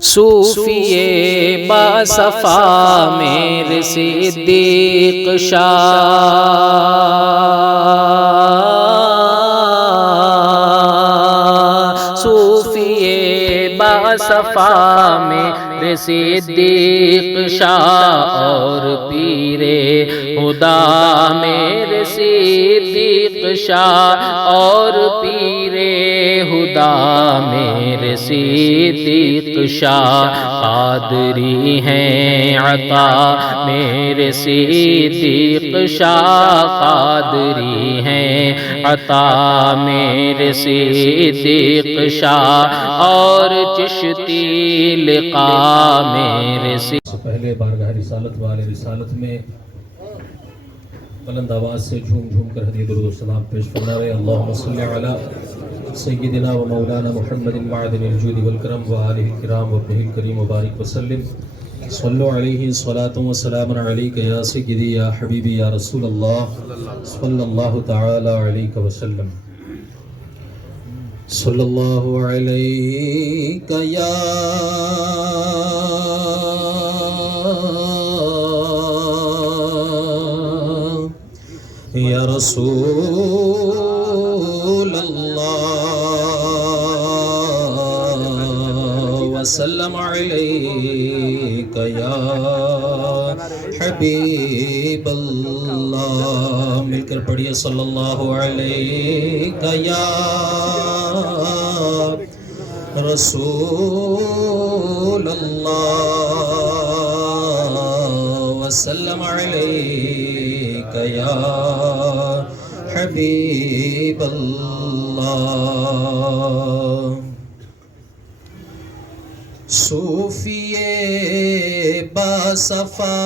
صوفی باصفا میرے صدیق شاہ، صوفی باصفا میرے صدیق شاہ، اور پیر خدا میرے صدیق شاہ، اور پیر خدا میرے صدیق شاہ، قادری ہیں عطا میرے صدیق شاہ، قادری ہیں عطا میرے صدیق شاہ، اور چشتی لقا میرے سے پہلے بارگاہ رسالت والے رسالت میں بلند آواز سے جھوم جھوم کر ہدیہ درود و سلام پیش فرما رہے ہیں۔ اللہم صلی علی سیدنا و مولانا محمد معدن الجود والکرم و آلہ الکرام و ابنہ الکریم وبارک وسلم۔ صلو علیہ صلاۃ و سلام علیک یا سیدی یا حبیبی یا رسول اللہ صلی اللہ تعالی علیہ وسلم۔ صلی اللہ علیک یا رسول اللہ، وسلم علیک یا حبیب اللہ۔ مل کر پڑھیے صلی اللہ علیک یا رسول اللہ، وسلم علیک یا حبیب اللہ۔ صوفی باصفا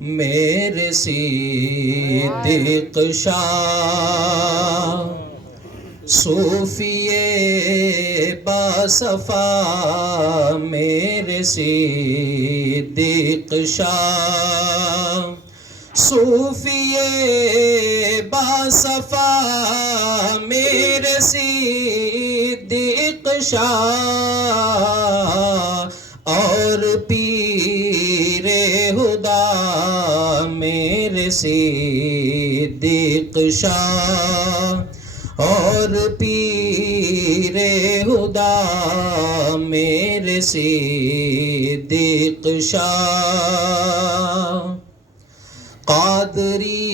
میرے صدیق شاہ، صوفی باصفا میرے صدیق شاہ، صوفی باصفا میرے صدیق شاہ، اور پیر خدا میرے صدیق شاہ، اور پیر خدا میرے صدیق شاہ، قادری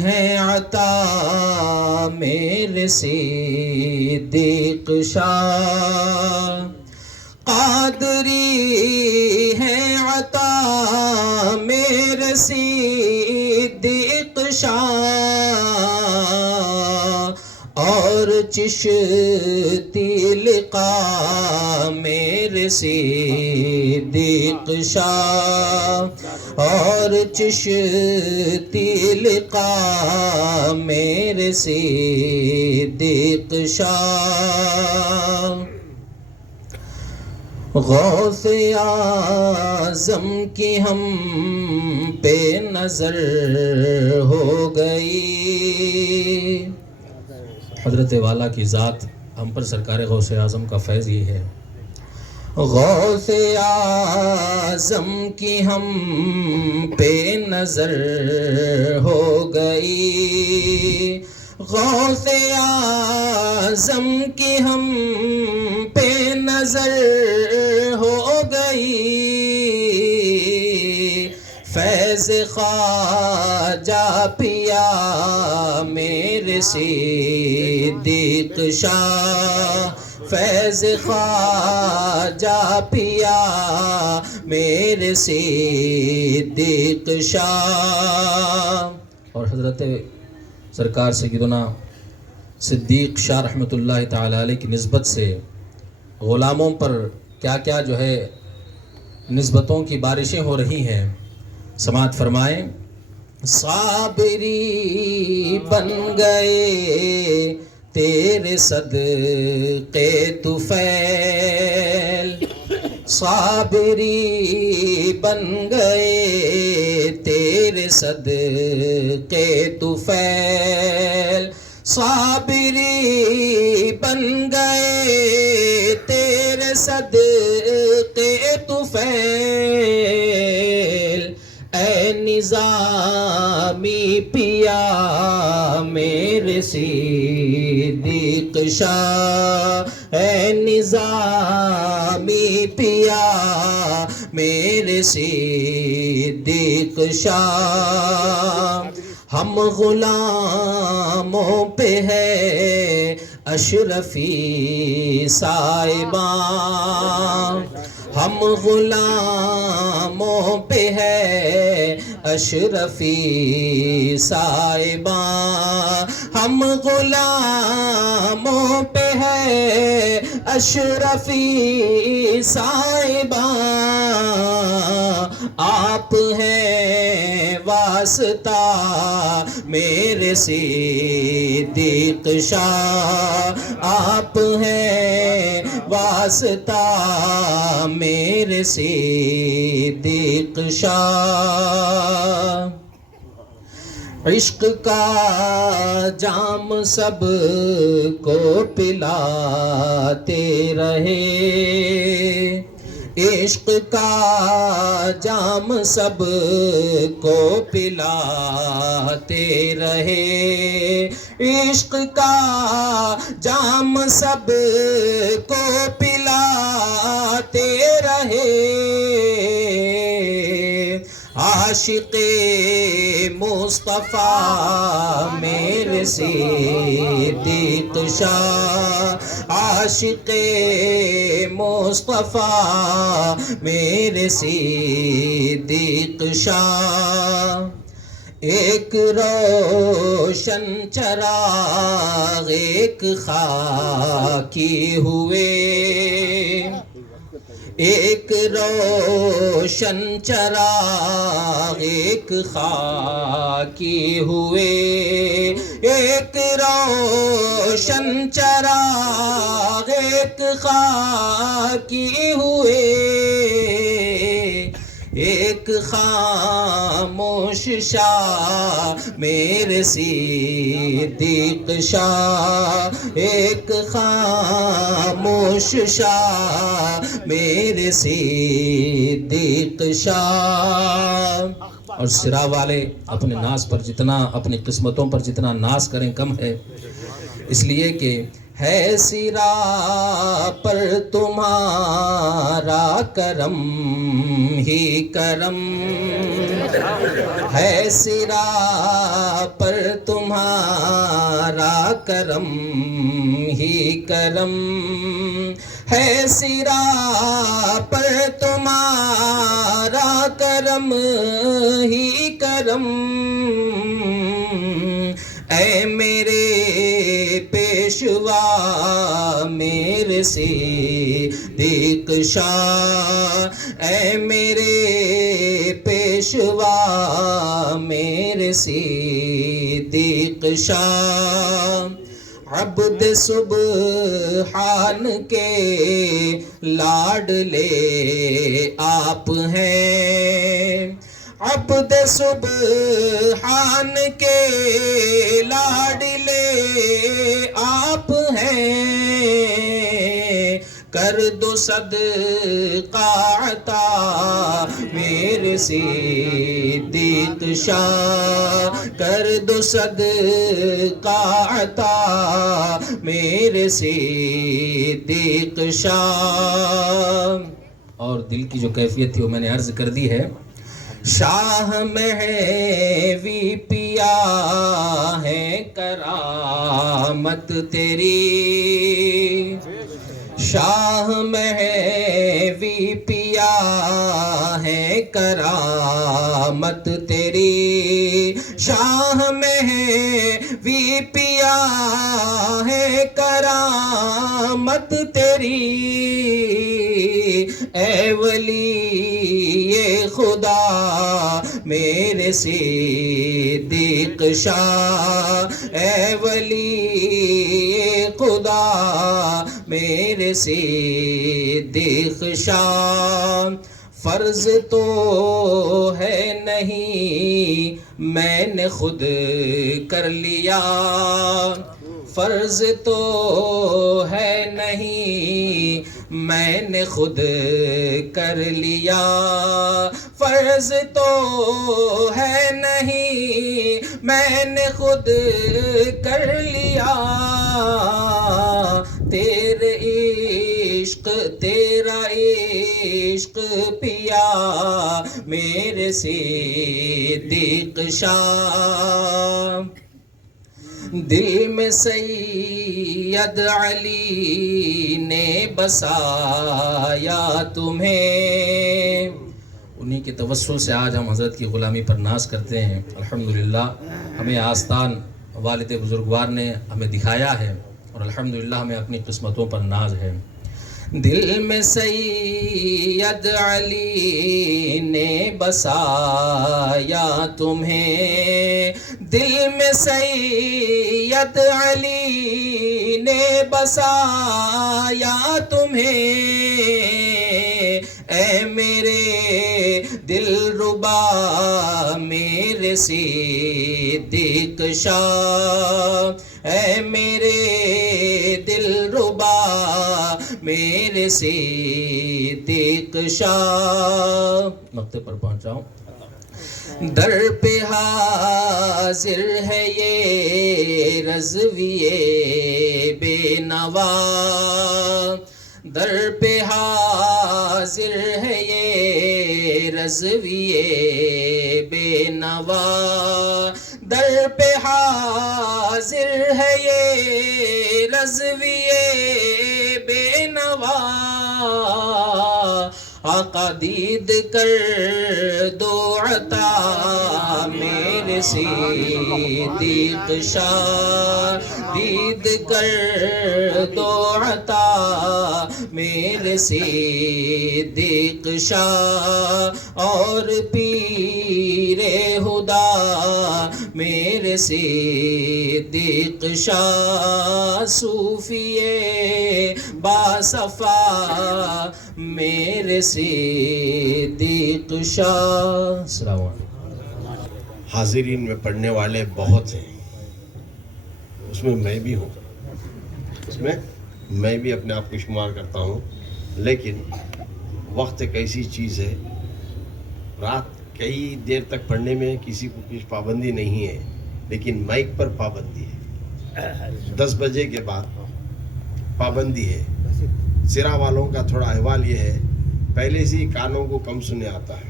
ہیں عطا میرے صدیق شاہ، قادری ہیں عطا میرے صدیق شاہ، اور چشتی لقا میرے صدیق شاہ، اور چشتی لقا میرے صدیق شاہ، غوث اعظم کی ہم پہ نظر ہو گئی، حضرت والا کی ذات ہم پر سرکار غوث اعظم کا فیض یہ ہے۔ غوث اعظم کی ہم پہ نظر ہو گئی، غوث اعظم کی ہم پہ نظر ہو گئی، فیض خواجہ پیا میرے صدیق شاہ، فیض خواجہ پیا میرے صدیق شاہ۔ اور حضرت سرکار سیدنا صدیق شاہ رحمۃ اللہ تعالی علیہ کی نسبت سے غلاموں پر کیا کیا جو ہے نسبتوں کی بارشیں ہو رہی ہیں، سماعت فرمائیں۔ صابری بن گئے تیرے صدقے طفیل، صابری بن گئے تیرے صدقے طفیل، صابری بن گئے تیرے صدقے طفیل اے نظامی پیا میرے صدیق شاہ، اے نظامی پیا میرے صدیق شاہ، ہم غلاموں پہ ہے اشرفی صاحباں، ہم غلاموں پہ ہے اشرفی صاحباں، ہم غلاموں پہ ہے اشرفی صاحباں، آپ ہیں واسطہ میرے صدیق شاہ، آپ ہیں واسطہ میرے صدیق شاہ، عشق کا جام سب کو پلاتے رہے، عشق کا جام سب کو پلاتے رہے، عشق کا جام سب کو پلاتے رہے، عاشق مصطفیٰ میرے صدیق شاہ، عاشق مصطفیٰ میرے صدیق شاہ، ایک روشن چراغ ایک خاکی ہوئے، ایک روشن چراغ ایک خاکی ہوئے، ایک روشن چراغ ایک خاکی ہوئے، ایک خاموش شاہ میرے صدیق شاہ، ایک خاموش شاہ میرے صدیق شاہ، اور سرا والے اپنے ناز پر جتنا، اپنی قسمتوں پر جتنا ناز کریں کم ہے، اس لیے کہ ہے سرا پر تمہارا کرم ہی کرم، ہے سرا پر تمہارا کرم ہی کرم، ہے سرا پر تمہارا کرم ہی کرم، اے میرے پیشوا میرے صدیق شاہ، اے میرے پیشوا میرے صدیق شاہ، عبد سبحان کے لاڈلے آپ ہیں، عبد سبحان کے لاڈلے آپ ہیں، کر دو صدقہ عطا میرے صدیق شاہ، کر دو صدقہ عطا میرے صدیق شاہ، اور دل کی جو کیفیت تھی وہ میں نے عرض کر دی ہے، شاہ مہوی پیا ہے کرامت تیری، شاہ مہوی پیا ہے کرامت تیری، شاہ مہوی پیا ہے کرامت تیری، اے ولی خدا میرے صدیق شاہ، اے ولی خدا میرے صدیق شاہ، فرض تو ہے نہیں میں نے خود کر لیا، فرض تو ہے نہیں میں نے خود کر لیا، فرض تو ہے نہیں، میں نے خود کر لیا، تیرے عشق تیرا عشق پیا میرے صدیق شاہ، دل میں سید علی نے بسایا تمہیں، انہی کے توسل سے آج ہم حضرت کی غلامی پر ناز کرتے ہیں۔ الحمدللہ ہمیں آستان والد بزرگوار نے ہمیں دکھایا ہے اور الحمدللہ ہمیں اپنی قسمتوں پر ناز ہے۔ دل میں سید علی نے بسایا تمہیں، دل میں سید علی نے بسایا تمہیں، اے میرے دل ربا میرے صدیق شاہ، اے میرے دل ربا میرے صدیق شاہ، نقطے پر پہنچاؤں۔ در پہ حاضر ہے یہ رضویے بے نوا، در پہ حاضر ہے یہ رضویے بے نوا، در پہ حاضر ہے یہ رضویے بے نوا، آقا دید کر دو عطا میرے صدیق شاہ، دید کر دو عطا میرے صدیق شاہ، اور پیر خدا میرے صدیق شاہ، صوفیے باصفا میرے صدیق شاہ۔ السلام علیکم۔ حاضرین میں پڑھنے والے بہت ہیں، اس میں میں بھی ہوں، اس میں میں بھی اپنے آپ کو شمار کرتا ہوں، لیکن وقت ایک ایسی چیز ہے، رات کئی دیر تک پڑھنے میں کسی کو کچھ پابندی نہیں ہے، لیکن مائک پر پابندی ہے، 10 بجے کے بعد پابندی ہے۔ سرا والوں کا تھوڑا احوال یہ ہے، پہلے سے ہی کانوں کو کم سنے آتا ہے،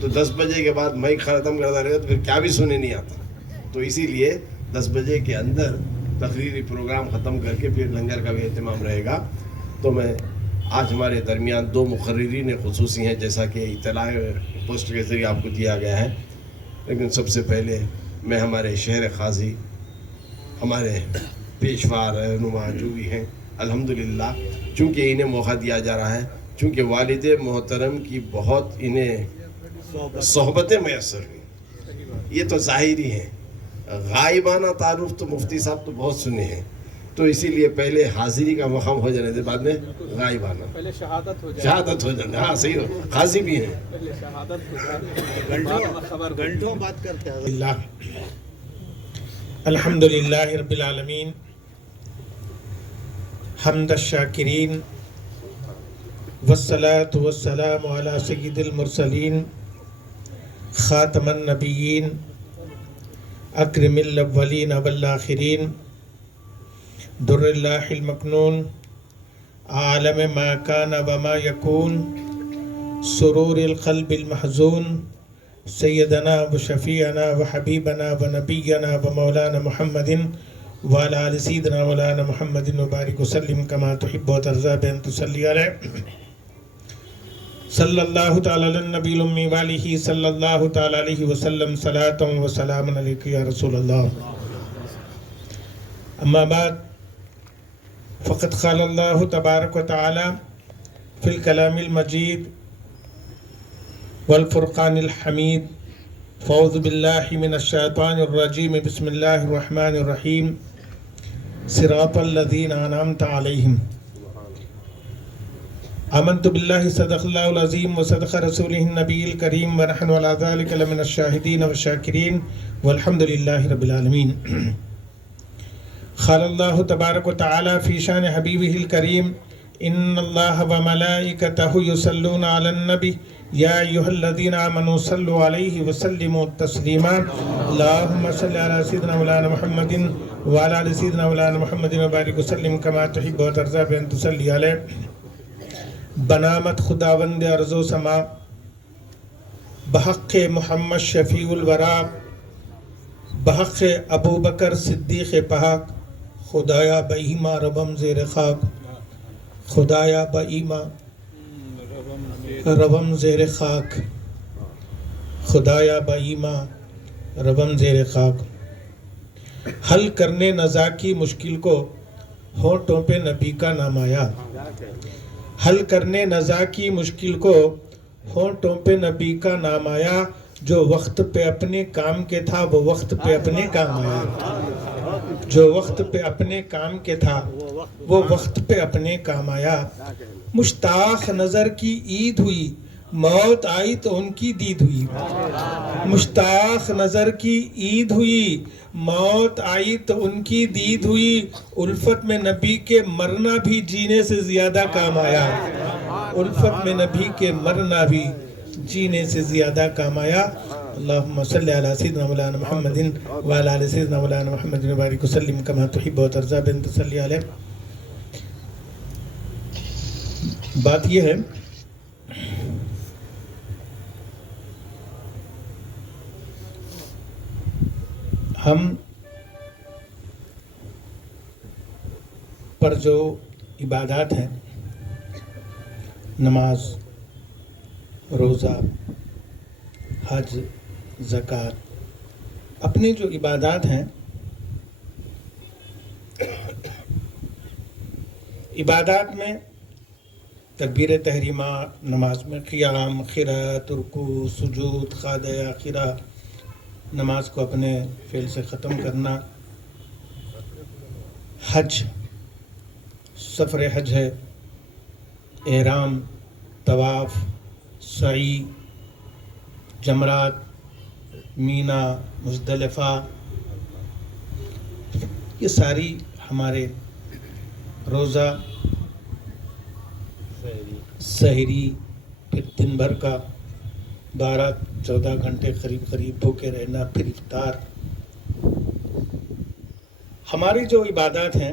تو 10 بجے کے بعد مائک ختم کرتا رہے تو پھر کیا بھی سنے نہیں آتا، تو اسی لیے 10 بجے کے اندر تقریری پروگرام ختم کر کے پھر لنگر کا بھی اہتمام رہے گا۔ تو میں آج ہمارے درمیان 2 مقررین خصوصی ہیں، جیسا کہ اطلاع پوسٹ کے ذریعے آپ کو دیا گیا ہے، لیکن سب سے پہلے میں ہمارے شہر قاضی، ہمارے پیشوا رہنما جو بھی ہیں، الحمدللہ چونکہ انہیں موقع دیا جا رہا ہے، چونکہ والد محترم کی بہت انہیں صحبتیں میسر ہوئیں، یہ تو ظاہری ہیں، غائبانہ تعارف تو مفتی صاحب تو بہت سنے ہیں، تو اسی لیے پہلے حاضری کا مقام ہو جانے دے، بعد میں غائبانہ، پہلے شہادت ہو جائے، شہادت ہو جانے، ہاں صحیح ہو، قاضی بھی ہیں، پہلے شہادت ہو جائے، گھنٹوں بات کرتے ہیں۔ اللہ الحمدللہ رب العالمین، حمد الشاکرین، والصلاة والسلام علی سید المرسلین، خاتم النبیین، اکرم الاولین والآخرین، در اللہ المکنون، عالم ما کان وما یکون، سرور القلب المحزون، سیدنا و شفیعنا و حبیبنا و نبینا و مولانا محمد وعلی آل سیدنا مولانا محمد وبارک وسلم کما تحب و ترضی بان تصلی علیہ، صلی اللہ تعالی علی النبی الامی وآلہ صلی اللہ تعالی علیہ وسلم، صلاۃ و سلام علیک یا رسول اللہ۔ اما بعد، فقد قال اللہ تبارک و تعالی فی الکلام المجید والفرقان الحمید، فاعوذ باللہ من الشیطان الرجیم، بسم اللہ الرحمن الرحیم، صراط الذین انعمت علیہم، آمنت باللہ، صدق اللہ العظیم وصدق رسولہ النبی الکریم، ونحن علی ذلک لمن الشاہدین والشاکرین، والحمد للہ رب العالمین۔ قال اللہ تبارک و تعالی فی شان حبیبہ الکریم، ان اللہ و ملائکتہ یصلون علی النبی یا ایھا الذین آمنوا صلوا علیہ وسلموا تسلیما اللہم صل علی سیدنا مولانا محمد وعلی آل سیدنا مولانا محمد وبارک وسلم کما تحب و ترضی بان تصلی علیہ. بنامت خداوند ارض و سما بحق محمد شفیع الورا بحق ابو بکر صدیق پاک خدایا بایما ربم زیر خاک خدایا بایما ربم زیر خاک خدایا بایما ربم زیر خاک. حل کرنے نزا کی مشکل کو ہونٹوں پہ نبی کا نام آیا. حل کرنے نزا کی مشکل کو ہونٹوں پہ نبی کا نام آیا. جو وقت پہ اپنے کام کے تھا وہ وقت پہ اپنے کام آیا. جو وقت پہ اپنے کام کے تھا وہ وقت پہ اپنے کام آیا. مشتاق نظر کی عید ہوئی موت آئی تو ان کی دید ہوئی. مشتاق نظر کی عید ہوئی موت آئی تو ان کی دید ہوئی. الفت میں نبی کے مرنا بھی جینے سے زیادہ کام آیا. الفت میں نبی کے مرنا بھی جینے سے زیادہ کام آیا. اللہم صلی علی سیدنا مولانا محمد وعلی آل سیدنا مولانا محمد وبارک وسلم کما تحب و ترضی بان تصلی علیہ. بات یہ ہے ہم پر جو عبادات ہیں نماز روزہ حج زکوٰۃ اپنی جو عبادات ہیں عبادات میں تکبیر تحریمہ نماز میں قیام قرات رکوع سجود خاضع آخرہ نماز کو اپنے فعل سے ختم کرنا حج سفر حج ہے احرام طواف سعی جمرات مینا مزدلفہ یہ ساری ہمارے روزہ سحری پھر دن بھر کا 12-14 گھنٹے قریب بھوکے رہنا پھر افطار ہماری جو عبادات ہیں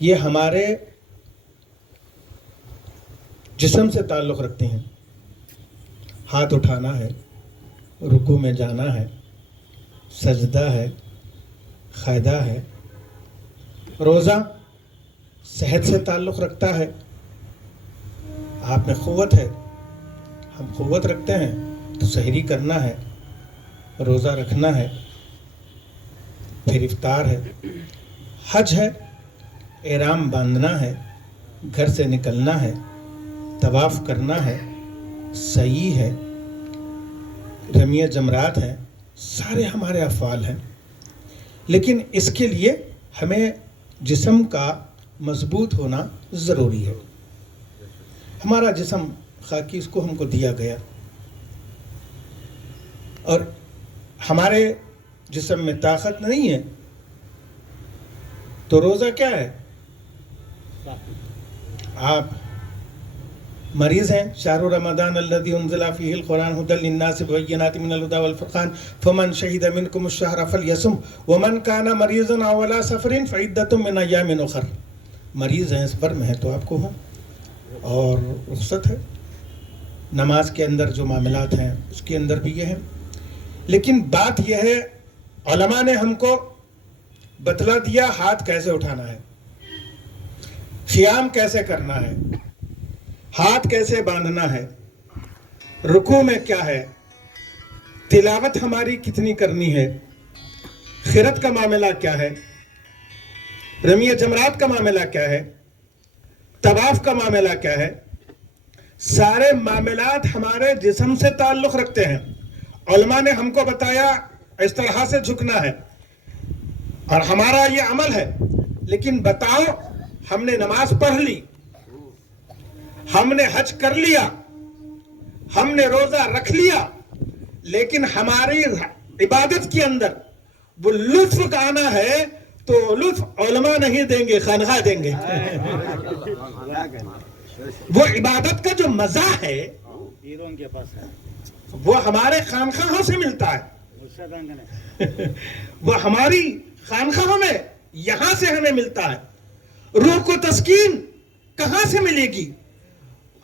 یہ ہمارے جسم سے تعلق رکھتے ہیں. ہاتھ اٹھانا ہے رکوع میں جانا ہے سجدہ ہے قاعدہ ہے. روزہ صحت سے تعلق رکھتا ہے. آپ میں قوت ہے ہم قوت رکھتے ہیں تو سحری کرنا ہے روزہ رکھنا ہے پھر افطار ہے. حج ہے احرام باندھنا ہے گھر سے نکلنا ہے طواف کرنا ہے سعی ہے رمیہ جمرات ہیں سارے ہمارے افعال ہیں. لیکن اس کے لیے ہمیں جسم کا مضبوط ہونا ضروری ہے. ہمارا جسم خاکی اس کو ہم کو دیا گیا اور ہمارے جسم میں طاقت نہیں ہے تو روزہ کیا ہے؟ آپ مریض ہیں شہر رمضان الذی انزل فیہ القرآن ھدی للناس وبینات من الھدی والفرقان فمن شہد منکم الشہر فلیصم ومن کان مریضا او علی سفر فعدۃ من ایام اخر. مریض ہیں سفر میں ہے تو آپ کو اور رخصت ہے. نماز کے اندر جو معاملات ہیں اس کے اندر بھی یہ ہے. لیکن بات یہ ہے علماء نے ہم کو بتلا دیا ہاتھ کیسے اٹھانا ہے قیام کیسے کرنا ہے ہاتھ کیسے باندھنا ہے رکوع میں کیا ہے تلاوت ہماری کتنی کرنی ہے قرات کا معاملہ کیا ہے رمیہ جمرات کا معاملہ کیا ہے طواف کا معاملہ کیا ہے. سارے معاملات ہمارے جسم سے تعلق رکھتے ہیں. علماء نے ہم کو بتایا اس طرح سے جھکنا ہے اور ہمارا یہ عمل ہے. لیکن بتاؤ ہم نے نماز پڑھ لی ہم نے حج کر لیا ہم نے روزہ رکھ لیا لیکن ہماری عبادت کے اندر وہ لطف کا آنا ہے تو لطف علماء نہیں دیں گے، خانقاہ دیں گے. وہ عبادت کا جو مزہ ہے وہ ہمارے خانقاہوں سے ملتا ہے، وہ ہماری خانقاہوں میں یہاں سے ہمیں ملتا ہے. روح کو تسکین کہاں سے ملے گی؟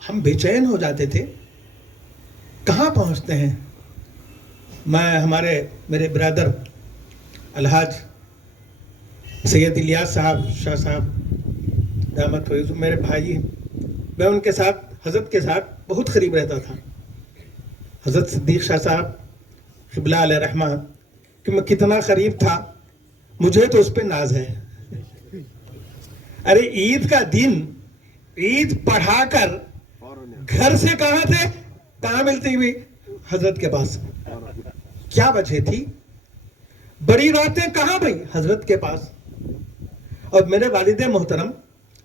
ہم بے چین ہو جاتے تھے، کہاں پہنچتے ہیں. میرے برادر الحاج سید الیاس صاحب شاہ صاحب دامت فیض میرے بھائی ہیں، میں ان کے ساتھ حضرت کے ساتھ بہت قریب رہتا تھا. حضرت صدیق شاہ صاحب قبلہ علیہ رحمہ کہ میں کتنا قریب تھا، مجھے تو اس پہ ناز ہے. ارے عید کا دن عید پڑھا کر گھر سے کہاں تھے، کہاں ملتی ہوئی؟ حضرت کے پاس. کیا وجہ تھی؟ بڑی راتیں کہاں بھئی؟ حضرت کے پاس. اور میرے والد محترم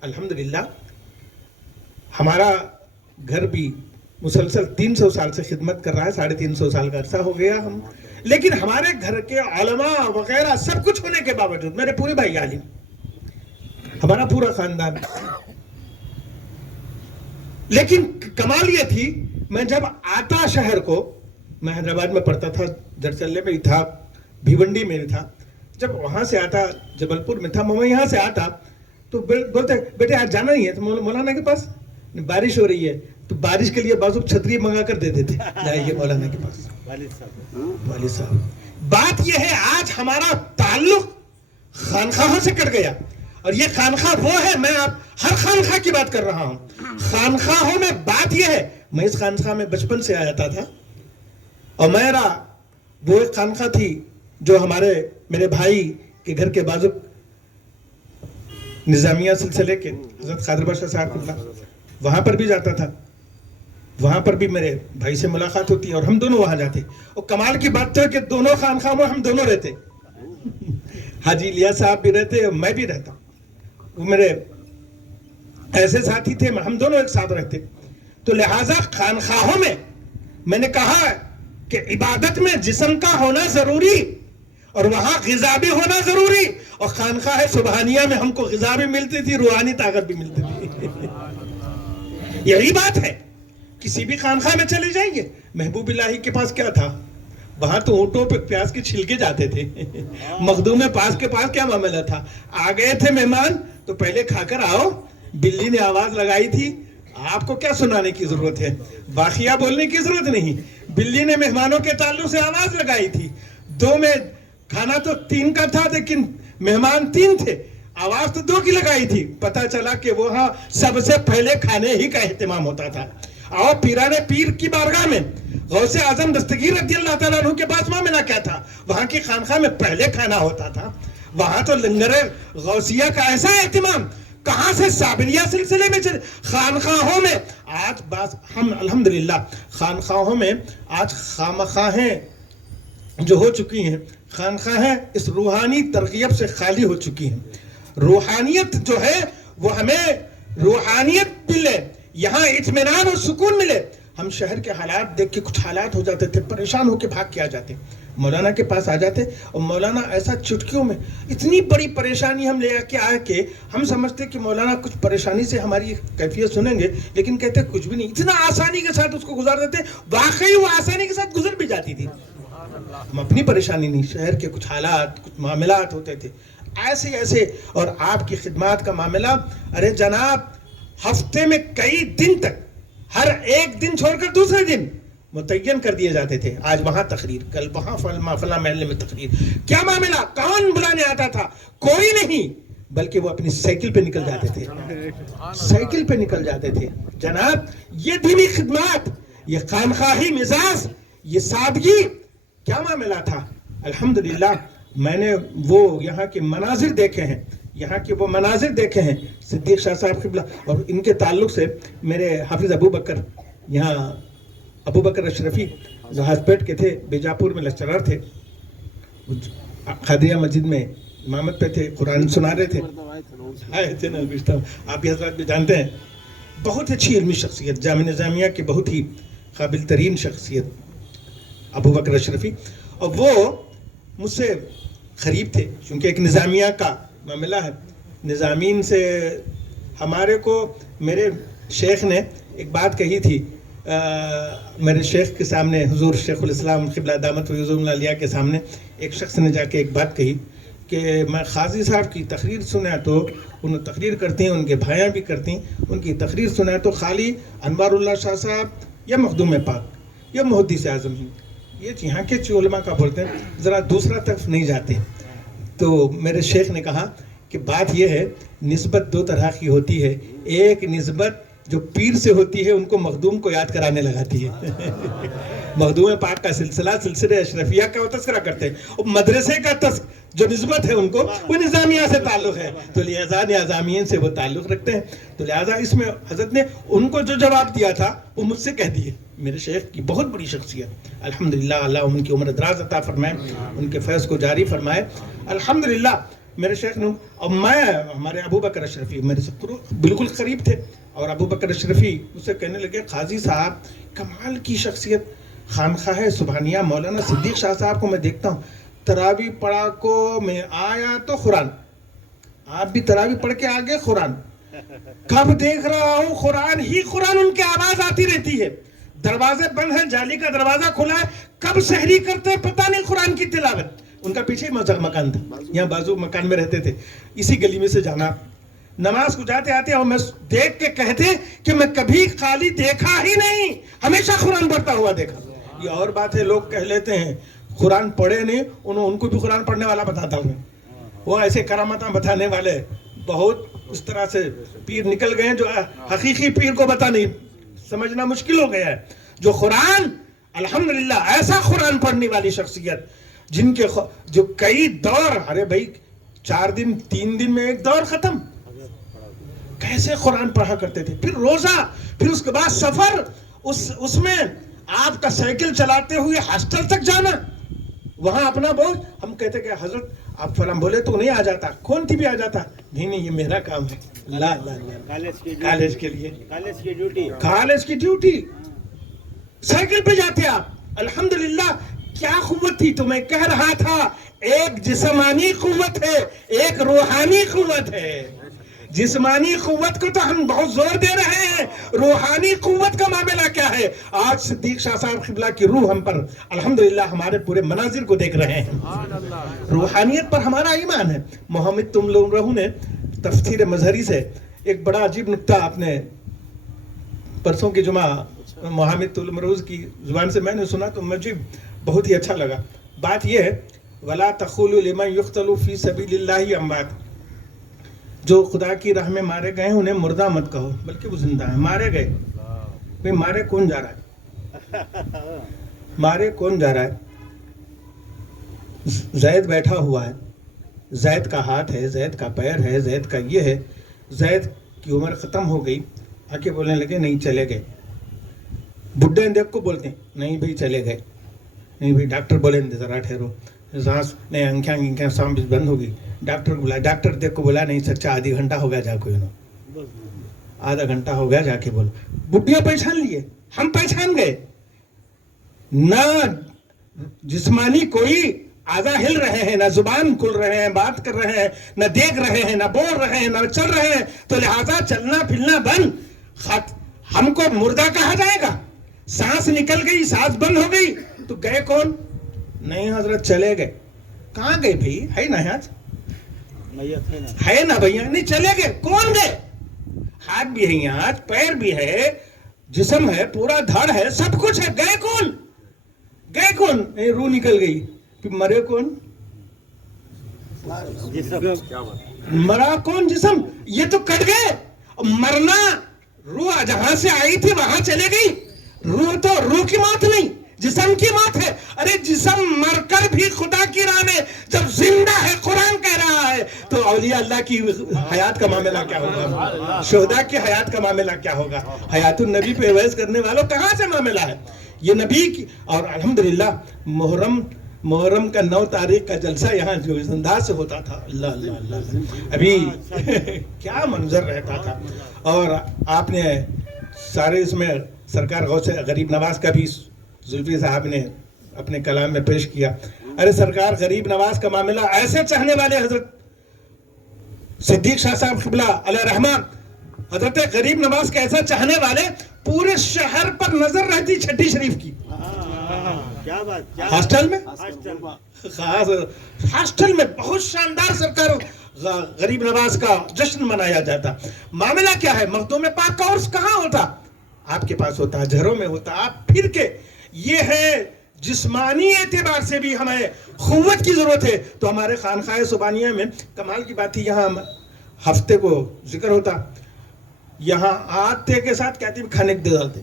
الحمدللہ ہمارا گھر بھی مسلسل 300 سال سے خدمت کر رہا ہے، 350 سال کا عرصہ ہو گیا ہم. لیکن ہمارے گھر کے علماء وغیرہ سب کچھ ہونے کے باوجود میرے پورے بھائی عالم، ہمارا پورا خاندان. لیکن کمال یہ تھی، میں جب آتا شہر کو، میں حیدرآباد میں پڑھتا تھا، جرچلے میں ہی تھا، بھیونڈی میں تھا، جب وہاں سے آتا جبل پور میں تھا، میں یہاں سے آتا تو بولتے بیٹے آج جانا ہی ہے تو مولانا کے پاس، بارش ہو رہی ہے تو بارش کے لیے بازو چھتری منگا کر دیتے تھے، جائیے مولانا کے پاس. والد صاحب بات یہ ہے آج ہمارا تعلق خانقاہوں سے کٹ گیا. اور یہ خانقاہ وہ ہے، میں آپ ہر خانقاہ کی بات کر رہا ہوں. خانقاہوں میں بات یہ ہے، میں اس خانقاہ میں بچپن سے آتا تھا، اور میرا وہ ایک خانقاہ تھی جو میرے بھائی کے گھر کے بازو نظامیہ سلسلے کے حضرت قادر باشا صاحب قبلہ، وہاں پر بھی جاتا تھا. وہاں پر بھی میرے بھائی سے ملاقات ہوتی اور ہم دونوں وہاں جاتے. اور کمال کی بات تھا کہ دونوں خانقاہوں میں ہم دونوں رہتے، حاجی الیاس صاحب بھی رہتے اور میں بھی رہتا. وہ میرے ایسے ساتھی تھے، ہم دونوں ایک ساتھ رہتے. تو لہٰذا خانقاہوں میں نے کہا کہ عبادت میں جسم کا ہونا ضروری اور وہاں غذا بھی ہونا ضروری. اور خانقاہ سبحانیہ میں ہم کو غذا بھی ملتی تھی، روحانی طاقت بھی ملتی تھی. یہی بات ہے. کسی بھی خانقاہ میں چلے جائیں گے، محبوب الہی کے پاس کیا تھا؟ وہاں تو اونٹوں پہ پیاز کے چھلکے جاتے تھے. مخدوم پاس کے پاس کیا معاملہ تھا؟ آ گئے تھے مہمان تو پہلے کھا کر آؤ. بلی نے آواز لگائی تھی، آپ کو کیا سنانے کی ضرورت ہے، واقعہ بولنے کی ضرورت نہیں. بلی نے مہمانوں کے تعلق سے آواز لگائی تھی. 2 میں کھانا تو 3 کا تھا لیکن مہمان 3 تھے، آواز تو 2 کی لگائی تھی. پتا چلا کہ وہاں سب سے پہلے کھانے ہی کا اہتمام ہوتا تھا. اور پیران پیر کی بارگاہ میں غوث اعظم دستگیر رضی اللہ تعالیٰ عنہ کے پاس معاملہ کیا تھا؟ وہاں کی خانقاہ میں پہلے کھانا ہوتا تھا. وہاں تو لنگر غوثیہ کا ایسا اہتمام کہاں سے صابریہ سلسلے میں چلے. خانقاہوں میں آج بات ہم الحمدللہ خانقاہوں میں آج خامخواہیں جو ہو چکی ہیں، خانقاہیں اس روحانی ترغیب سے خالی ہو چکی ہیں. روحانیت جو ہے وہ ہمیں روحانیت ملے، یہاں اطمینان اور سکون ملے. ہم شہر کے حالات دیکھ کے کچھ حالات ہو جاتے تھے، پریشان ہو کے بھاگ کے آ جاتے، مولانا کے پاس آ جاتے اور مولانا ایسا چٹکیوں میں اتنی بڑی پریشانی ہم لے کے آئے کہ ہم سمجھتے کہ مولانا کچھ پریشانی سے ہماری کیفیت سنیں گے، لیکن کہتے کچھ بھی نہیں، اتنا آسانی کے ساتھ اس کو گزار دیتے. واقعی وہ آسانی کے ساتھ گزر بھی جاتی تھی. ہم اپنی پریشانی نہیں، شہر کے کچھ حالات کچھ معاملات ہوتے تھے ایسے. اور آپ کی خدمات کا معاملہ، ارے جناب ہفتے میں کئی دن تک، ہر ایک دن چھوڑ کر دوسرے دن متعین کر دیے جاتے تھے. آج وہاں تقریر، کل وہاں فلاں محلے میں تقریر. کیا معاملہ؟ کون بلانے آتا تھا؟ کوئی نہیں، بلکہ وہ اپنی سائیکل پہ نکل جاتے تھے، سائیکل پہ نکل جاتے تھے. جناب یہ دینی خدمات، یہ خانقاہی مزاج، یہ سادگی، کیا معاملہ تھا. الحمدللہ میں نے وہ یہاں کے مناظر دیکھے ہیں، یہاں کے وہ مناظر دیکھے ہیں. صدیق شاہ صاحب قبلہ اور ان کے تعلق سے میرے حافظ ابو بکر، یہاں ابو بکر اشرفی جو ہاسپیٹ کے تھے، بیجاپور میں لیکچرر تھے، قادریہ مسجد میں امامت پہ تھے، قرآن سنا رہے تھے. آپ یہ حضرات بھی جانتے ہیں، بہت اچھی علمی شخصیت، جامع نظامیہ کی بہت ہی قابل ترین شخصیت ابو بکر اشرفی. اور وہ مجھ سے قریب تھے کیونکہ ایک نظامیہ کا معاملہ ہے. نظامین سے ہمارے کو میرے شیخ نے ایک بات کہی تھی, میرے شیخ کے سامنے, حضور شیخ الاسلام قبلہ دامت فیض علیہ کے سامنے ایک شخص نے جا کے ایک بات کہی کہ میں قاضی صاحب کی تقریر سنا تو انہوں تقریر کرتے ہیں, ان کے بھائیاں بھی کرتے ہیں, ان کی تقریر سنا تو خالی انوار اللہ شاہ صاحب یا مخدوم پاک یا محدث اعظم یہ یہاں کے علماء کا بولتے ہیں, ذرا دوسرا طرف نہیں جاتے. تو میرے شیخ نے کہا کہ بات یہ ہے, نسبت دو طرح کی ہوتی ہے. ایک نسبت جو پیر سے ہوتی ہے ان کو مخدوم کو یاد کرانے لگاتی ہے. مخدوم پاک کا سلسلہ سلسلہ اشرفیہ کا وہ تذکرہ کرتے ہیں, اور مدرسے کا جو نسبت ہے ان کو وہ نظامیہ سے تعلق ہے, تو لہذا نظامیین سے وہ تعلق رکھتے ہیں. تو لہذا اس میں حضرت نے ان کو جو جواب دیا تھا وہ مجھ سے کہہ دیے. میرے شیخ کی بہت بڑی شخصیت, الحمدللہ اللہ ان کی عمر دراز عطا فرمائے, ان کے فیض کو جاری فرمائے. الحمدللہ میرے شیخ نے, اور میں ہمارے ابو بکر اشرفی میرے سے بالکل قریب تھے, اور ابو بکر اشرفی اسے کہنے لگے قاضی صاحب کمال کی شخصیت, خانقاہ سبحانیہ مولانا صدیق شاہ صاحب کو میں دیکھتا ہوں, تراویح پڑھا کو میں آیا تو قرآن, آپ بھی تراویح پڑھ کے آگے قرآن, کب دیکھ رہا ہوں قرآن ہی قرآن, ان کی آواز آتی رہتی ہے. دروازے بند ہیں, جالی کا دروازہ کھلا ہے, کب سحری کرتے پتہ نہیں قرآن کی تلاوت. ان کا پیچھے مکان تھا, یہاں بازو مکان میں رہتے تھے, اسی گلی میں سے جانا. نماز کو جاتے آتے اور میں دیکھ کے کہتے کہ میں کبھی خالی دیکھا ہی نہیں, ہمیشہ قرآن پڑھتا ہوا دیکھا. یہ اور بات ہے, لوگ کہہ لیتے ہیں قرآن پڑھے نہیں, ان کو بھی قرآن پڑھنے والا بتاتا ہوں. وہ ایسے کرامتاں بتانے والے بہت اس طرح سے پیر نکل گئے ہیں جو حقیقی پیر کو بتا نہیں, سمجھنا مشکل ہو گیا ہے. جو قرآن الحمدللہ ایسا قرآن پڑھنے والی شخصیت جن کے جو کئی دور, ارے بھائی 4 دن 3 دن میں ایک دور ختم, کیسے قرآن پڑھا کرتے تھے. پھر روزہ, پھر اس کے بعد سفر, اس میں آپ کا سائیکل چلاتے ہوئے ہاسٹل تک جانا, وہاں اپنا بوجھ. ہم کہتے کہ حضرت آپ فلاں بولے تو نہیں آ جاتا, کون تھی بھی آ جاتا, نہیں یہ میرا کام ہے. لا کالج کے لیے, کالج کی ڈیوٹی, سائیکل پہ جاتے آپ. الحمدللہ کیا قوت تھی. تو میں کہہ رہا تھا ایک جسمانی قوت ہے, ایک روحانی قوت ہے. جسمانی قوت کو تو ہم بہت زور دے رہے ہیں, روحانی قوت کا معاملہ کیا ہے. آج صدیق شاہ صاحب قبلہ کی روح ہم پر الحمدللہ ہمارے پورے مناظر کو دیکھ رہے ہیں. روحانیت پر ہمارا ایمان ہے. محمد تم لوگ رہو نے تفسیر مظہری سے ایک بڑا عجیب نکتہ آپ نے پرسوں کی جمعہ محمد تم مروز کی زبان سے میں نے سنا تو مجھے بہت ہی اچھا لگا. بات یہ ہے وَلَا تَقُولُوا لِمَنْ يُقْتَلُ فِي سَبِيلِ اللَّهِ أَمْوَاتٌ, جو خدا کی راہ میں مارے گئے ہیں انہیں مردہ مت کہو بلکہ وہ زندہ ہیں. مارے گئے, بھئی مارے کون جا رہا ہے, مارے کون جا رہا ہے. زید بیٹھا ہوا ہے, زید کا ہاتھ ہے, زید کا پیر ہے, زید کا یہ ہے, زید کی عمر ختم ہو گئی, آ کے بولنے لگے نہیں چلے گئے. بڈھے دیکھ کو بولتے ہیں نہیں بھائی چلے گئے, نہیں بھائی ڈاکٹر بولے ذرا ٹھہرو, سانس نہیں, انکھیں سانس بند ہو گئی. ڈاکٹر کو بولا, ڈاکٹر دیکھ کو بولا نہیں سچا آدھی گھنٹہ ہو گیا, جا کوئی نو آدھا گھنٹہ ہو گیا, جا کے بولو. بڈھیاں پہچان لیے, ہم پہچان گئے. نہ جسمانی کوئی اعضاء ہل رہے ہیں, نہ زبان کھل رہے ہیں, بات کر رہے ہیں, نہ دیکھ رہے ہیں, نہ بول رہے ہیں, نہ چل رہے ہیں, تو لہذا چلنا پھرنا بند. ہم کو مردہ کہا جائے گا. سانس نکل گئی, سانس بند ہو گئی, تو گئے کون, نہیں حضرت چلے گئے. کہاں گئے بھائی, ہے نا آج, ہے نا بھیا, نہیں چلے گئے. کون گئے, ہاتھ بھی ہے یہاں, پیر بھی ہے, جسم ہے, پورا دھڑ ہے, سب کچھ ہے, گئے کون, گئے کون, نہیں روح نکل گئی. پھر مرے کون, مرا کون, جسم. یہ تو کٹ گئے. مرنا, روح جہاں سے آئی تھی وہاں چلے گئی. روح تو روح کی موت نہیں, جسم کی موت ہے. ارے جسم مر کر بھی خدا کی راہ میں جب زندہ ہے, قرآن کہہ رہا ہے, تو اولیاء اللہ کی حیات کا معاملہ کیا ہوگا, شہداء کی حیات کا معاملہ کیا ہوگا. حیات النبی پہ عوض کرنے والوں کہاں سے معاملہ ہے یہ نبی کی. اور الحمدللہ محرم کا 9 تاریخ کا جلسہ یہاں جو اس انداز سے ہوتا تھا, اللہ اللہ اللہ, ابھی کیا منظر رہتا تھا. اور آپ نے سارے اس میں سرکار غوث غریب نواز کا بھی زلفی صاحب نے اپنے کلام میں پیش کیا. ارے سرکار غریب نواز کا معاملہ ایسے چاہنے والے حضرت صدیق شاہ صاحب قبلہ علیہ رحمہ حضرت غریب نواز کے ایسا چاہنے والے پورے شہر پر نظر رہتی چھٹی شریف کی. کیا بات ہاسٹل میں ہاسٹل ہاسٹل میں بہت شاندار سرکار غریب نواز کا جشن منایا جاتا. معاملہ کیا ہے؟ مخدوم پاک کا عرس کہاں ہوتا؟ آپ کے پاس ہوتا، گھروں میں ہوتا. آپ پھر کے یہ ہے جسمانی اعتبار سے بھی ہمیں قوت کی ضرورت ہے. تو ہمارے خانقاہ سبحانیہ میں کمال کی بات تھی، یہاں ہفتے کو ذکر ہوتا، یہاں آتے کے ساتھ کہتے ہیں کھانے کے دے ڈالتے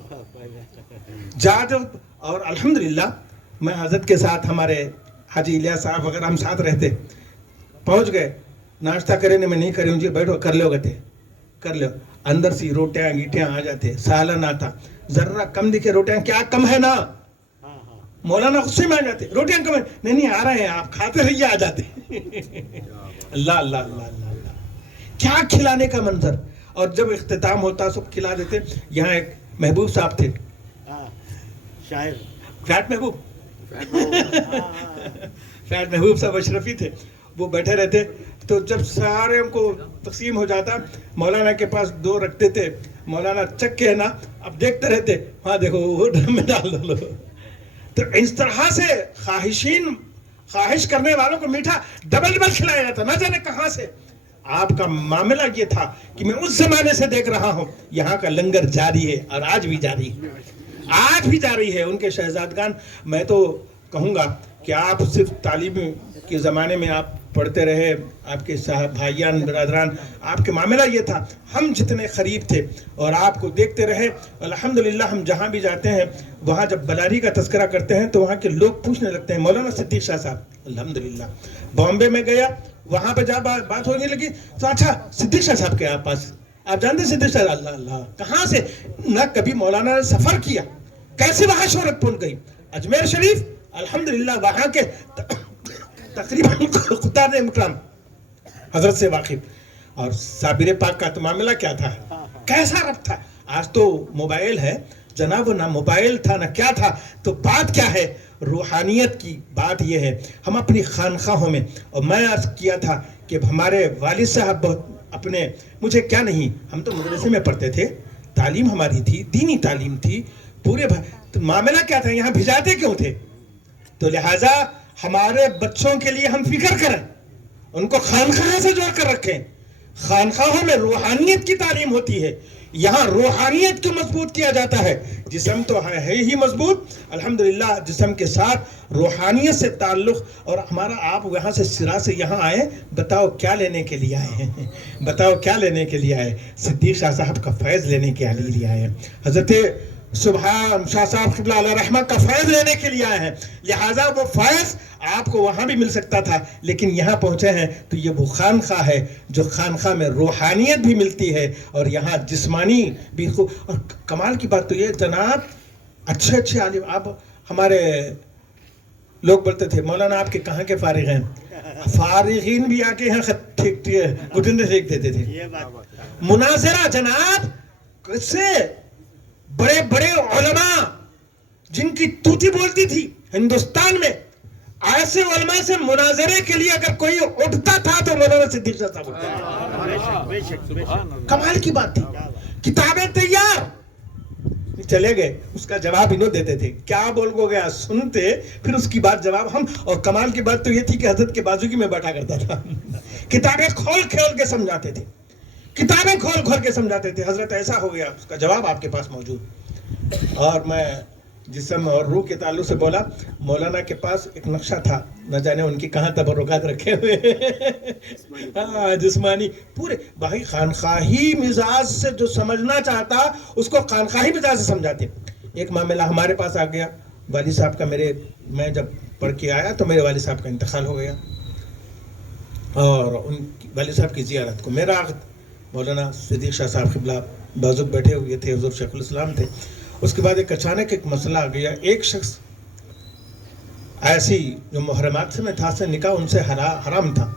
جاتے. اور الحمدللہ میں حضرت کے ساتھ ہمارے حاجی الیاس صاحب وغیرہ ہم ساتھ رہتے، پہنچ گئے، ناشتہ کرنے میں نہیں کرے ان بیٹھو کر لو گتے کر لو. اندر سی روٹیاں گیٹیاں آ جاتے، سالن آتا، ذرا کم دکھے روٹیاں، کیا کم ہے نا؟ مولانا غصے میں آ جاتے، روٹیاں کم ہے، نہیں آ رہے ہیں آپ کھاتے رہیے، آ جاتے. اللہ اللہ اللہ اللہ اللہ، کیا کھلانے کا منظر. اور جب اختتام ہوتا سب کھلا دیتے. یہاں ایک محبوب صاحب تھے، شاعر فیٹ محبوب فیٹ محبوب صاحب اشرفی تھے. وہ بیٹھے رہتے تو جب سارے ان کو تقسیم ہو جاتا مولانا کے پاس 2 رکھتے تھے. مولانا چک کے نا اب دیکھتے رہتے، ہاں دیکھو وہ ڈرم میں ڈال دو. تو اس طرح سے خواہش کرنے والوں کو میٹھا ڈبل کھلایا جاتا. نہ جانے کہاں سے. آپ کا معاملہ یہ تھا کہ میں اس زمانے سے دیکھ رہا ہوں یہاں کا لنگر جاری ہے اور آج بھی جاری ہے، آج بھی جاری ہے. ان کے شہزادگان، میں تو کہوں گا کہ آپ صرف تعلیم کے زمانے میں آپ پڑھتے رہے، آپ کے صاحب بھائیان برادران، آپ کے معاملہ یہ تھا. ہم جتنے قریب تھے اور آپ کو دیکھتے رہے. الحمدللہ ہم جہاں بھی جاتے ہیں وہاں جب بلاری کا تذکرہ کرتے ہیں تو وہاں کے لوگ پوچھنے لگتے ہیں مولانا صدیق شاہ صاحب. الحمدللہ بامبے میں گیا، وہاں پہ جا بات ہونے لگی تو اچھا صدیق شاہ صاحب کے آپ پاس، آپ جانتے صدیق شاہ؟ اللہ اللہ، کہاں سے؟ نہ کبھی مولانا نے سفر کیا، کیسے وہاں شہرت پہنچ گئی؟ اجمیر شریف الحمدللہ وہاں کے تقریباً خطاب اکرام حضرت سے واقف. اور صابر پاک کا تو معاملہ کیا تھا، کیسا رب تھا. آج تو موبائل ہے جناب، نہ موبائل تھا نہ کیا تھا. تو بات کیا ہے؟ روحانیت کی بات یہ ہے. ہم اپنی خانقاہوں میں، اور میں عرض کیا تھا کہ ہمارے والد صاحب بہت اپنے، مجھے کیا نہیں، ہم تو مدرسے میں پڑھتے تھے، تعلیم ہماری تھی، دینی تعلیم تھی پورے. تو معاملہ کیا تھا، یہاں بھجاتے کیوں تھے؟ تو لہٰذا ہمارے بچوں کے لیے ہم فکر کریں، ان کو خانقاہ سے جوڑ کر رکھیں. خانقاہوں میں روحانیت کی تعلیم ہوتی ہے، یہاں روحانیت کو مضبوط کیا جاتا ہے. جسم تو ہے ہی مضبوط، الحمدللہ جسم کے ساتھ روحانیت سے تعلق. اور ہمارا آپ یہاں سے سرا سے یہاں آئے، بتاؤ کیا لینے کے لیے آئے ہیں؟ بتاؤ کیا لینے کے لیے آئے؟ صدیق شاہ صاحب کا فیض لینے کے لیے آئے ہیں. حضرت سبحان شاہ صاحب قبلہ علیہ رحمہ کا فیض لینے کے لیے آئے ہیں. لہٰذا وہ فیض آپ کو وہاں بھی مل سکتا تھا، لیکن یہاں پہنچے ہیں تو یہ وہ خانقاہ ہے جو خانقاہ میں روحانیت بھی ملتی ہے اور یہاں جسمانی بھی. اور کمال کی بات تو یہ جناب، اچھے عالم آپ، ہمارے لوگ بولتے تھے مولانا آپ کے کہاں کے فارغ ہیں؟ فارغین بھی آ کے یہاں گٹندے پھینک دیتے تھے. مناظرہ جناب، کس سے؟ بڑے بڑے علماء جن کی توتی بولتی تھی ہندوستان میں، ایسے علماء سے مناظرے کے لیے اگر کوئی اٹھتا تھا تو مولانا صدیق شاہ صاحب اٹھتا. کمال کی بات تھی. کتابیں تیار، چلے گئے، اس کا جواب انہوں دیتے تھے. کیا بول کو گیا سنتے، پھر اس کی بات جواب ہم. اور کمال کی بات تو یہ تھی کہ حضرت کے بازو کی میں بیٹھا کرتا تھا، کتابیں کھول کے سمجھاتے تھے، کتابیں کھول کے سمجھاتے تھے. حضرت ایسا ہو گیا، اس کا جواب آپ کے پاس موجود. اور میں جسم اور روح کے تعلق سے بولا، مولانا کے پاس ایک نقشہ تھا، نہ جانے ان کی کہاں تبرکات رکھے ہوئے جسمانی پورے. بھائی خانقاہی مزاج سے جو سمجھنا چاہتا اس کو خانقاہی مزاج سے سمجھاتے. ایک معاملہ ہمارے پاس آ گیا، والد صاحب کا، میں جب پڑھ کے آیا تو میرے والد صاحب کا انتقال ہو گیا، اور ان والد صاحب کی زیارت کو میرا مولانا صدیق شاہ صاحب قبلہ بازوق بیٹھے ہوئے تھے، حضور شیخ الاسلام تھے. اس کے بعد ایک اچانک ایک مسئلہ آ گیا. ایک شخص ایسی جو محرمات سے میں تھا، سے نکاح ان سے حرام تھا.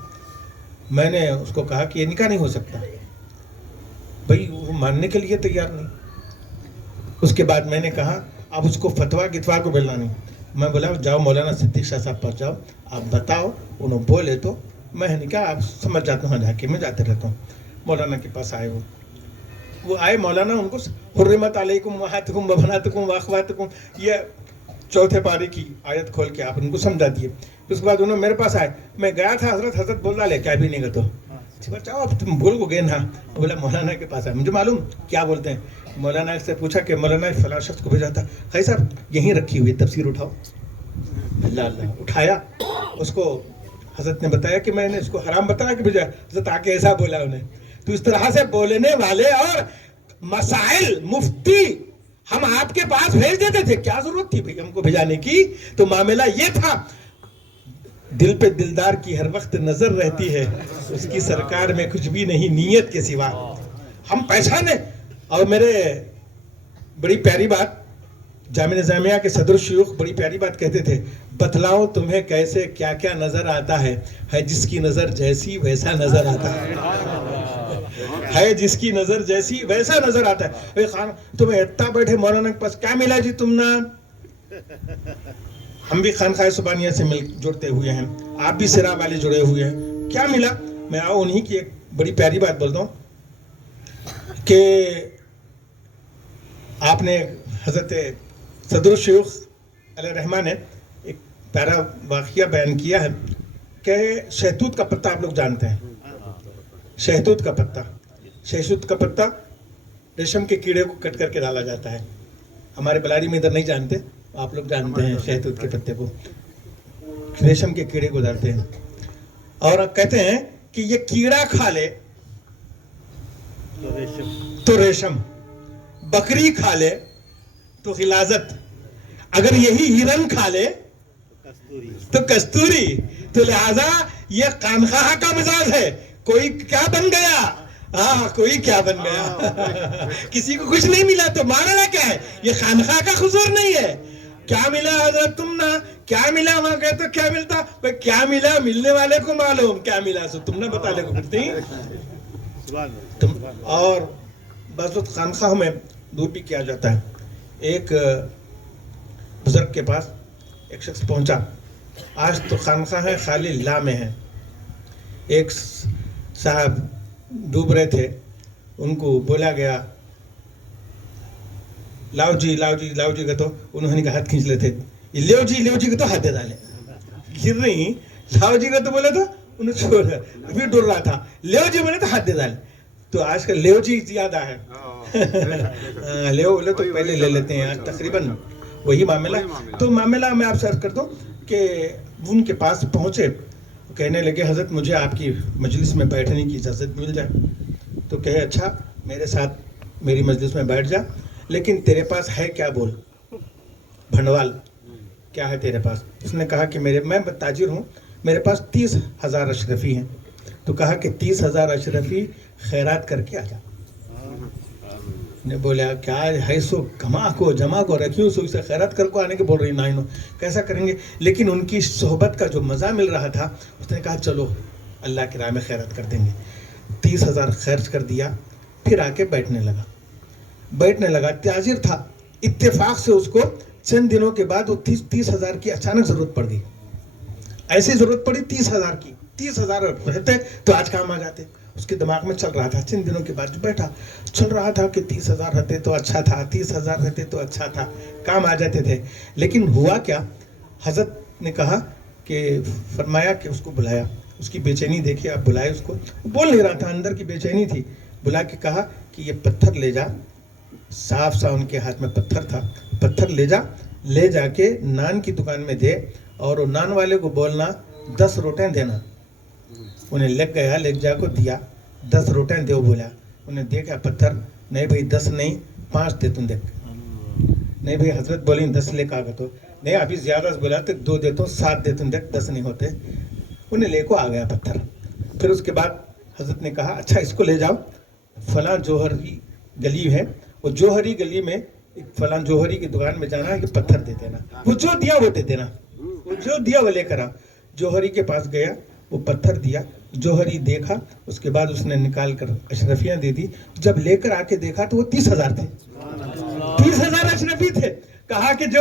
میں نے اس کو کہا کہ یہ نکاح نہیں ہو سکتا. بھئی وہ ماننے کے لیے تیار نہیں. اس کے بعد میں نے کہا اب اس کو فتویٰ گتوا کو بلنا نہیں. میں بولا جاؤ مولانا صدیق شاہ صاحب پر جاؤ، آپ بتاؤ، انہوں بولے تو میں نے کہا آپ سمجھ جاتا ہوں جا کے، میں جاتے رہتا ہوں. مولانا کے پاس آئے وہ آئے. مولانا ان کو حرمت علیکم امہاتکم وبناتکم واخواتکم یہ چوتھے پارے کی آیت کھول کے آپ ان کو سمجھا دیے. اس کے بعد انہوں میرے پاس آئے. میں گیا تھا حضرت بول رہا لے کیا بھی نہیں گا تو چاہو اب تم بول کو گئے نا. بولا مولانا کے پاس آئے. مجھے معلوم کیا بولتے ہیں. مولانا سے پوچھا کہ مولانا فلاں شخص کو بھیجا تھا. خیر صاحب یہیں رکھی ہوئی تفسیر اٹھاؤ. اللہ اللہ اٹھایا. اس کو حضرت نے بتایا کہ میں نے اس کو حرام بتایا کہ بھیجا. حضرت آ کے ایسا بولا انہیں. تو اس طرح سے بولنے والے اور مسائل مفتی ہم آپ کے پاس بھیج دیتے تھے. کیا ضرورت تھی بھائی ہم کو بھیجانے کی. تو معاملہ یہ تھا. دل پہ دلدار کی ہر وقت نظر رہتی ہے, اس کی سرکار میں کچھ بھی نہیں نیت کے سوا. ہم پہچانے. اور میرے بڑی پیاری بات, جامع نظامیہ کے صدر شیوخ بڑی پیاری بات کہتے تھے, بتلاؤ تمہیں کیسے کیا کیا نظر آتا ہے جس کی نظر جیسی ویسا نظر آتا ہے جس کی نظر جیسی ویسا نظر آتا ہے. خان تمہیں اتنا بیٹھے مولانا کے پاس, کیا ملا جی تم نا. ہم بھی خانقاہ سبحانیہ سے مل جڑتے ہوئے ہیں, آپ بھی سرا والے جڑے ہوئے ہیں, کیا ملا. میں آؤ انہی کی ایک بڑی پیاری بات بولتا ہوں کہ آپ نے حضرت صدر الشیوخ علیہ الرحمہ نے ایک پیارا واقعہ بیان کیا ہے کہ شہتوت کا پتہ آپ لوگ جانتے ہیں. شہتوت کا پتہ, شہتوت کا پتہ ریشم کے کیڑے کو کٹ کر کے ڈالا جاتا ہے. ہمارے بلاری میں ادھر نہیں جانتے, آپ لوگ جانتے ہیں شہتوت کے پتے کو, ریشم کے کیڑے کو ڈالتے ہیں. اور کہتے ہیں کہ یہ کیڑا کھا لے تو ریشم, بکری کھا لے تو غلاظت, اگر یہی ہرن کھا لے تو کستوری. تو لہذا یہ خانخواہ کا مزاج ہے. کوئی کیا بن گیا, ہاں کوئی کیا بن گیا, کسی کو کچھ نہیں ملا تو ماننا کیا ہے. یہ خانخواہ کا حضور نہیں ہے. کیا ملا حضرت تم نا, کیا ملا وہاں گئے تو کیا ملتا, کیا ملا ملنے والے کو معلوم, کیا ملا سو تم نے بتا لے کو پھرتی. اور بس خانخواہ میں دور بھی کیا جاتا ہے. ایک بزرگ کے پاس ایک شخص پہنچا, آج تو خانخواہ ہے خالی لا میں ہے. ایک صاحب ڈوب رہے تھے, ان کو بولا گیا لاؤ جی لاؤ جی لاؤ جی, کہ تو انہوں نے ہاتھ کھینچ لیتے, لیو جی کہ تو ہاتھ دے ڈالے. گر نہیں, لاؤ جی کا تو بولے تو انہوں چھوڑا, ابھی ڈر رہا تھا, لیو جی بولے تو ہاتھ دے ڈالے. تو آج کل لیو جی زیادہ ہے, لیو بولے تو پہلے لے لیتے ہیں, تقریباً وہی معاملہ. تو معاملہ میں آپ سے عرض کرتا ہوں کہ ان کے پاس پہنچے, کہنے لگے حضرت مجھے آپ کی مجلس میں بیٹھنے کی اجازت مل جائے. تو کہے اچھا میرے ساتھ میری مجلس میں بیٹھ جا, لیکن تیرے پاس ہے کیا, بول بھنڈوال کیا ہے تیرے پاس. اس نے کہا کہ میں تاجر ہوں, میرے پاس 30,000 اشرفی ہیں. تو کہا کہ 30,000 اشرفی خیرات کر کے آ جا. نے بولا کیا ہے سو کما کو جمع کو رکھیوں سو اسے خیرات کر کو آنے کے بول رہی نائنو, کیسا کریں گے. لیکن ان کی صحبت کا جو مزہ مل رہا تھا, اس نے کہا چلو اللہ کی راہ میں خیرات کر دیں گے. 30,000 خرچ کر دیا, پھر آ کے بیٹھنے لگا. تاجر تھا, اتفاق سے اس کو چند دنوں کے بعد وہ 30,000 کی اچانک ضرورت پڑ گئی. ایسی ضرورت پڑی 30,000 کی. 30,000 رہتے تو آج کام آ جاتے. اس کے دماغ میں چل رہا تھا, چند دنوں کے بعد بیٹھا چل رہا تھا کہ 30,000 رہتے تو اچھا تھا, 30,000 رہتے تو اچھا تھا, کام آ جاتے تھے. لیکن ہوا کیا, حضرت نے کہا کہ فرمایا کہ اس کو بلایا, اس کی بے چینی دیکھے آپ, بلائے اس کو, بول نہیں رہا تھا, اندر کی بے چینی تھی. بلا کے کہا کہ یہ پتھر لے جا, صاف سا ان کے ہاتھ میں پتھر تھا, پتھر لے جا کے نان کی دکان میں دے, اور وہ نان والے کو بولنا 10 روٹیں دینا. انہیں لگ گیا, لے جا کو دیا, 10 روٹیں دے. بولا انہیں دیکھا پتھر, نہیں بھائی 10 نہیں 5 دے تم, دیکھ نہیں بھائی حضرت بولیں 10 لے کا تو نہیں, ابھی زیادہ بولا تو 2 دیتا ہوں, 7 دیتا ہوں, دیکھ 10 نہیں ہوتے. انہیں لے کو آ گیا پتھر. پھر اس کے بعد حضرت نے کہا اچھا اس کو لے جاؤ, فلاں جوہری گلی ہے, وہ جوہری گلی میں فلاں جوہری کی دکان میں جانا ہے کہ پتھر دے دینا, وہ جو دیا وہ دے دینا, وہ جو دیا وہ لے کر آ. جوہری کے پاس گیا, وہ پتھر دیا, جوہری دیکھا, اس کے بعد اس نے نکال کر اشرفیاں دے دی. جب لے کر آ کے دیکھا تو وہ 30,000 تھے, 30,000 اشرفی تھے. کہا کہ جو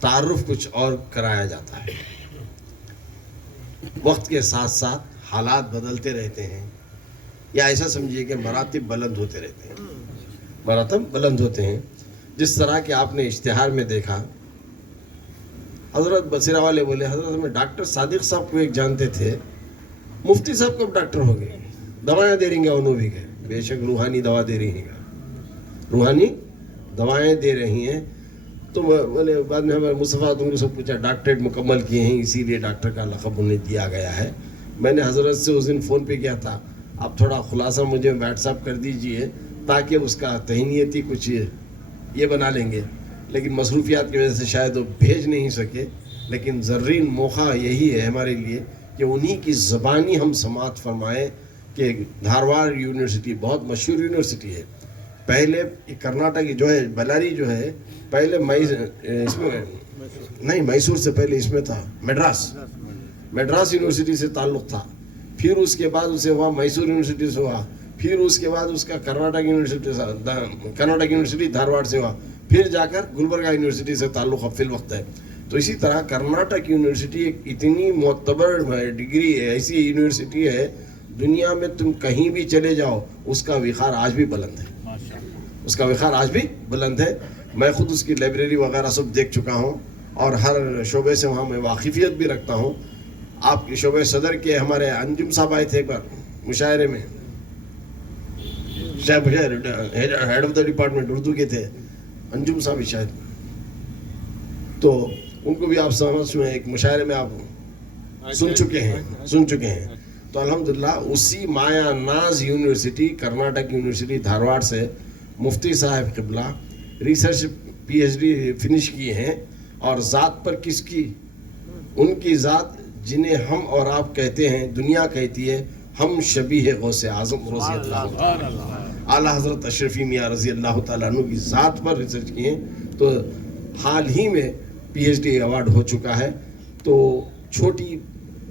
تعارف کچھ اور کرایا جاتا ہے. وقت کے ساتھ ساتھ حالات بدلتے رہتے ہیں، یا ایسا سمجھیے کہ مراتب بلند ہوتے رہتے ہیں، مراتب بلند ہوتے ہیں. جس طرح کہ آپ نے اشتہار میں دیکھا، حضرت بصیرہ والے بولے حضرت ہمیں ڈاکٹر صادق صاحب کو ایک جانتے تھے، مفتی صاحب کب ڈاکٹر ہو گئے؟ دوائیں دے رہی ہیں انہوں بھی گئے، بے شک روحانی دوا دے رہی ہیں، روحانی دوائیں دے رہی ہیں. تو بولے بعد میں ہمیں مصطفیٰ تم کو سب پوچھا ڈاکٹریٹ مکمل کیے ہیں اسی لیے ڈاکٹر کا لقب انہیں دیا گیا ہے. میں نے حضرت سے اس دن فون پہ کیا تھا، آپ تھوڑا خلاصہ مجھے واٹس ایپ کر دیجئے تاکہ اس کا تہنیتی کچھ یہ بنا لیں گے، لیکن مصروفیات کی وجہ سے شاید وہ بھیج نہیں سکے. لیکن زرین موقع یہی ہے ہمارے لیے کہ انہی کی زبانی ہم سماعت فرمائیں کہ دھارواڑ یونیورسٹی بہت مشہور یونیورسٹی ہے. پہلے کرناٹک جو ہے بلاری جو ہے پہلے اس میں نہیں، میسور سے پہلے اس میں تھا میڈراس یونیورسٹی سے تعلق تھا. پھر اس کے بعد اسے ہوا میسور یونیورسٹی سے ہوا، پھر اس کے بعد اس کا کرناٹک یونیورسٹی دھارواڑ سے ہوا، پھر جا کر گلبرگہ یونیورسٹی سے تعلق اب فی الوقت ہے. تو اسی طرح کرناٹک یونیورسٹی ایک اتنی معتبر ڈگری ہے، ایسی یونیورسٹی ہے دنیا میں تم کہیں بھی چلے جاؤ اس کا وقار آج بھی بلند ہے، اس کا وقار آج بھی بلند ہے. میں خود اس کی لائبریری وغیرہ سب دیکھ چکا ہوں اور ہر شعبے سے وہاں میں واقفیت بھی رکھتا ہوں. آپ کے شعبے صدر کے ہمارے انجم صاحب آئے تھے ایک بار مشاعرے میں، head of the department Urdu کے تھے انجم صاحب شاید، تو ان کو بھی آپ سمجھ میں ایک مشاعرے میں آپ سن چکے ہیں. تو الحمدللہ اسی مایا ناز یونیورسٹی کرناٹک یونیورسٹی دھارواڑ سے مفتی صاحب قبلہ research P H D finish کیے ہیں. اور ذات پر کس کی؟ ان کی ذات جنہیں ہم اور آپ کہتے ہیں، دنیا کہتی ہے ہم شبیہ غوث اعظم رضی اللہ تعالیٰ اعلیٰ حضرت اشرفی میاں رضی اللہ تعالیٰ عنہ کی ذات پر ریسرچ کیے ہیں. تو حال ہی میں پی ایچ ڈی ایوارڈ ہو چکا ہے. تو چھوٹی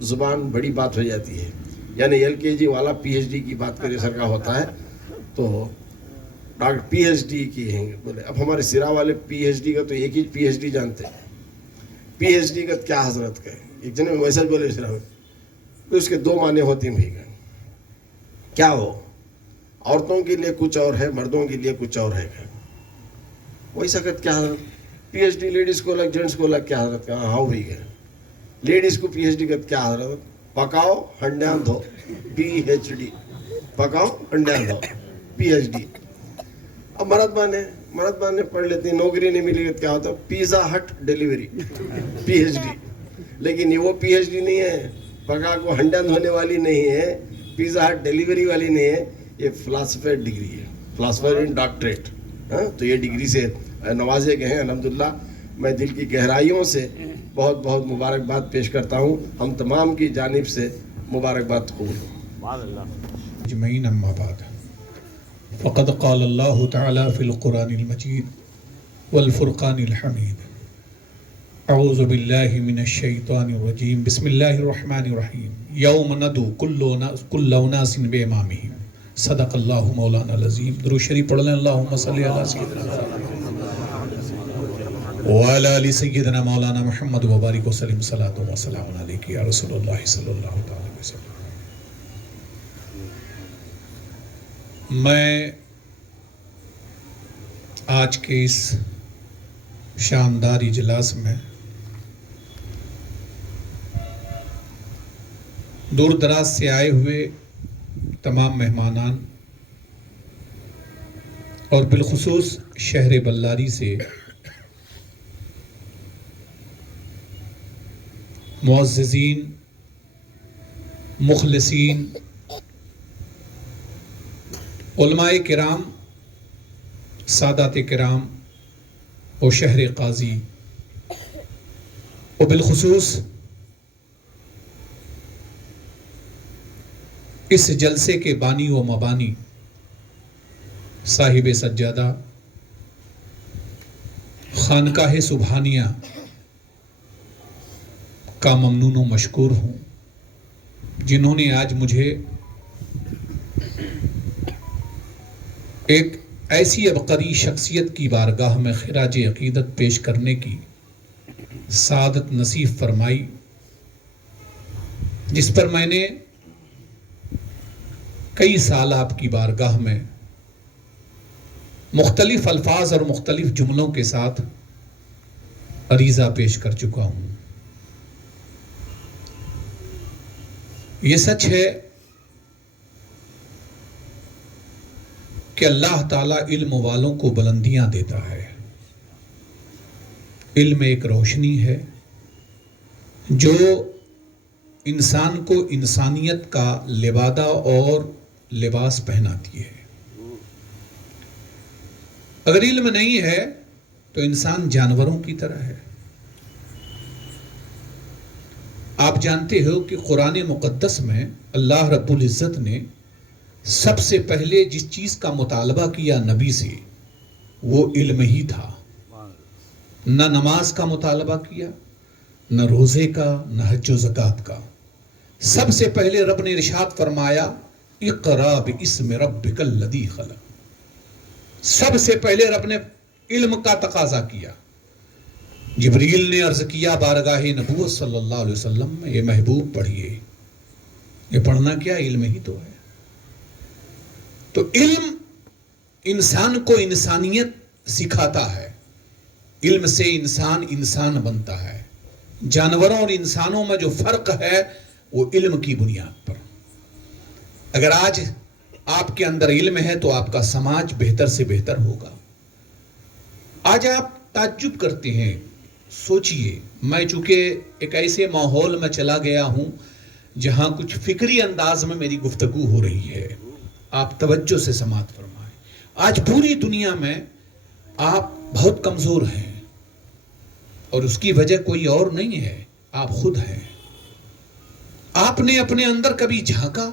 زبان بڑی بات ہو جاتی ہے، یعنی ایل کے جی والا پی ایچ ڈی کی بات کرے سر کا ہوتا ہے. تو ڈاکٹر پی ایچ ڈی کی ہیں بولے. اب ہمارے سرا والے پی ایچ ڈی کا تو ایک ہی پی ایچ ڈی جانتے ہیں. پی ایچ ڈی کا کیا حضرت کا ہے؟ ایک جنے میں ویسا بولے سرا میں تو اس کے دو معنی ہوتے ہیں. بھائی کیا ہو؟ عورتوں کے لیے کچھ اور ہے، مردوں کے لیے کچھ اور ہے. ویسا کہ کیا حضرت پی ایچ ڈی لیڈیز کو الگ جینٹس کو الگ کیا حضرت کا؟ ہاں ہوئی گیا. لیڈیز کو پی ایچ ڈی کا کیا حضرت؟ پکاؤ ہنڈیاں دھو، پی ایچ ڈی، پکاؤ ہنڈیاں دھو، پی ایچ ڈی. اب مرد نے پڑھ لیتے ہیں، نوکری نہیں ملی کیا ہوتا؟ پیزا ہٹ ڈیلیوری، پی ایچ ڈی. لیکن یہ وہ پی ایچ ڈی نہیں ہے، پکا کو ہنڈیاں دھونے والی نہیں ہے، پیزا ہٹ ڈیلیوری والی نہیں ہے. یہ فلاسفر ڈگری ہے، فلاسفر ان ڈاکٹریٹ. تو یہ ڈگری سے نوازے گئے ہیں الحمدللہ. میں دل کی گہرائیوں سے بہت بہت مبارکباد پیش کرتا ہوں. ہم تمام کی جانب سے مبارکباد قبول ہوں. اجمعین. اما بعد، فقد قال اللہ تعالی فی القرآن المجید والفرقان الحمید. اعوذ باللہ من الشیطان الرجیم. بسم اللہ الرحمن الرحیم. یوم ندعو کل اناس بامامہم. صدق اللہ مولانا العظیم. درود شریف پڑھ لیں. اللہم صلی علی سیدنا وعلی آل سیدنا مولانا محمد وبارک وسلم. صلاۃ و سلام علیک یا رسول اللہ صلی اللہ تعالی وسلم. میں آج کے اس شاندار اجلاس میں دور دراز سے آئے ہوئے تمام مہمانان اور بالخصوص شہر بلاری سے معززین، مخلصین، علماء کرام، سادات کرام اور شہر قاضی اور بالخصوص اس جلسے کے بانی و مبانی صاحب سجادہ خانقاہ سبحانیہ کا ممنون و مشکور ہوں، جنہوں نے آج مجھے ایک ایسی عبقری شخصیت کی بارگاہ میں خراج عقیدت پیش کرنے کی سعادت نصیب فرمائی، جس پر میں نے کئی سال آپ کی بارگاہ میں مختلف الفاظ اور مختلف جملوں کے ساتھ عریضہ پیش کر چکا ہوں۔ یہ سچ ہے کہ اللہ تعالیٰ علم والوں کو بلندیاں دیتا ہے۔ علم ایک روشنی ہے جو انسان کو انسانیت کا لبادہ اور لباس پہناتی ہے۔ اگر علم نہیں ہے تو انسان جانوروں کی طرح ہے۔ آپ جانتے ہو کہ قرآن مقدس میں اللہ رب العزت نے سب سے پہلے جس چیز کا مطالبہ کیا نبی سے وہ علم ہی تھا۔ نہ نماز کا مطالبہ کیا، نہ روزے کا، نہ حج و زکوٰۃ کا۔ سب سے پہلے رب نے ارشاد فرمایا اقرا باسم ربک الذی خلق۔ سب سے پہلے رب نے علم کا تقاضا کیا۔ جبریل نے عرض کیا بارگاہ نبوت صلی اللہ علیہ وسلم میں، یہ محبوب پڑھیے۔ یہ پڑھنا کیا؟ علم ہی تو ہے۔ تو علم انسان کو انسانیت سکھاتا ہے۔ علم سے انسان بنتا ہے۔ جانوروں اور انسانوں میں جو فرق ہے وہ علم کی بنیاد پر۔ اگر آج آپ کے اندر علم ہے تو آپ کا سماج بہتر سے بہتر ہوگا۔ آج آپ تعجب کرتے ہیں، سوچئے، میں چونکہ ایک ایسے ماحول میں چلا گیا ہوں جہاں کچھ فکری انداز میں میری گفتگو ہو رہی ہے، آپ توجہ سے سماعت فرمائیں۔ آج پوری دنیا میں آپ بہت کمزور ہیں، اور اس کی وجہ کوئی اور نہیں ہے، آپ خود ہیں۔ آپ نے اپنے اندر کبھی جھانکا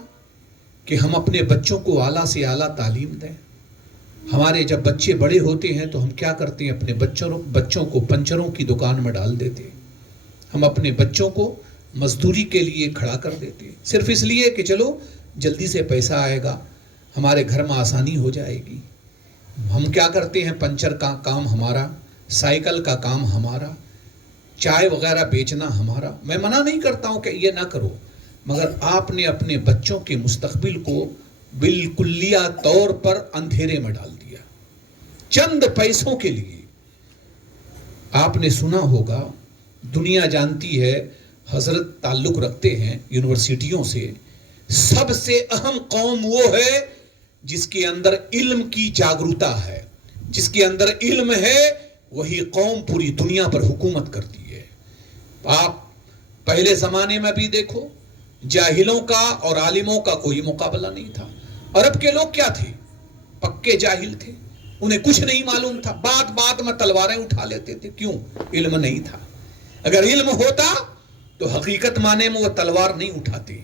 کہ ہم اپنے بچوں کو اعلیٰ سے اعلیٰ تعلیم دیں؟ ہمارے جب بچے بڑے ہوتے ہیں تو ہم کیا کرتے ہیں؟ اپنے بچوں کو پنچروں کی دکان میں ڈال دیتے ہیں۔ ہم اپنے بچوں کو مزدوری کے لیے کھڑا کر دیتے ہیں، صرف اس لیے کہ چلو جلدی سے پیسہ آئے گا، ہمارے گھر میں آسانی ہو جائے گی۔ ہم کیا کرتے ہیں؟ پنچر کا کام ہمارا، سائیکل کا کام ہمارا، چائے وغیرہ بیچنا ہمارا۔ میں منع نہیں کرتا ہوں کہ یہ نہ کرو، مگر آپ نے اپنے بچوں کے مستقبل کو بالکلیہ طور پر اندھیرے میں ڈال دیا چند پیسوں کے لیے۔ آپ نے سنا ہوگا، دنیا جانتی ہے، حضرت تعلق رکھتے ہیں یونیورسٹیوں سے، سب سے اہم قوم وہ ہے جس کے اندر علم کی جاگروتا ہے۔ جس کے اندر علم ہے وہی قوم پوری دنیا پر حکومت کرتی ہے۔ آپ پہلے زمانے میں بھی دیکھو، جاہلوں کا اور عالموں کا کوئی مقابلہ نہیں تھا۔ عرب کے لوگ کیا تھے؟ پکے جاہل تھے، انہیں کچھ نہیں معلوم تھا، بات میں تلواریں اٹھا لیتے تھے۔ کیوں؟ علم نہیں تھا۔ اگر علم ہوتا تو حقیقت معنی میں وہ تلوار نہیں اٹھاتے۔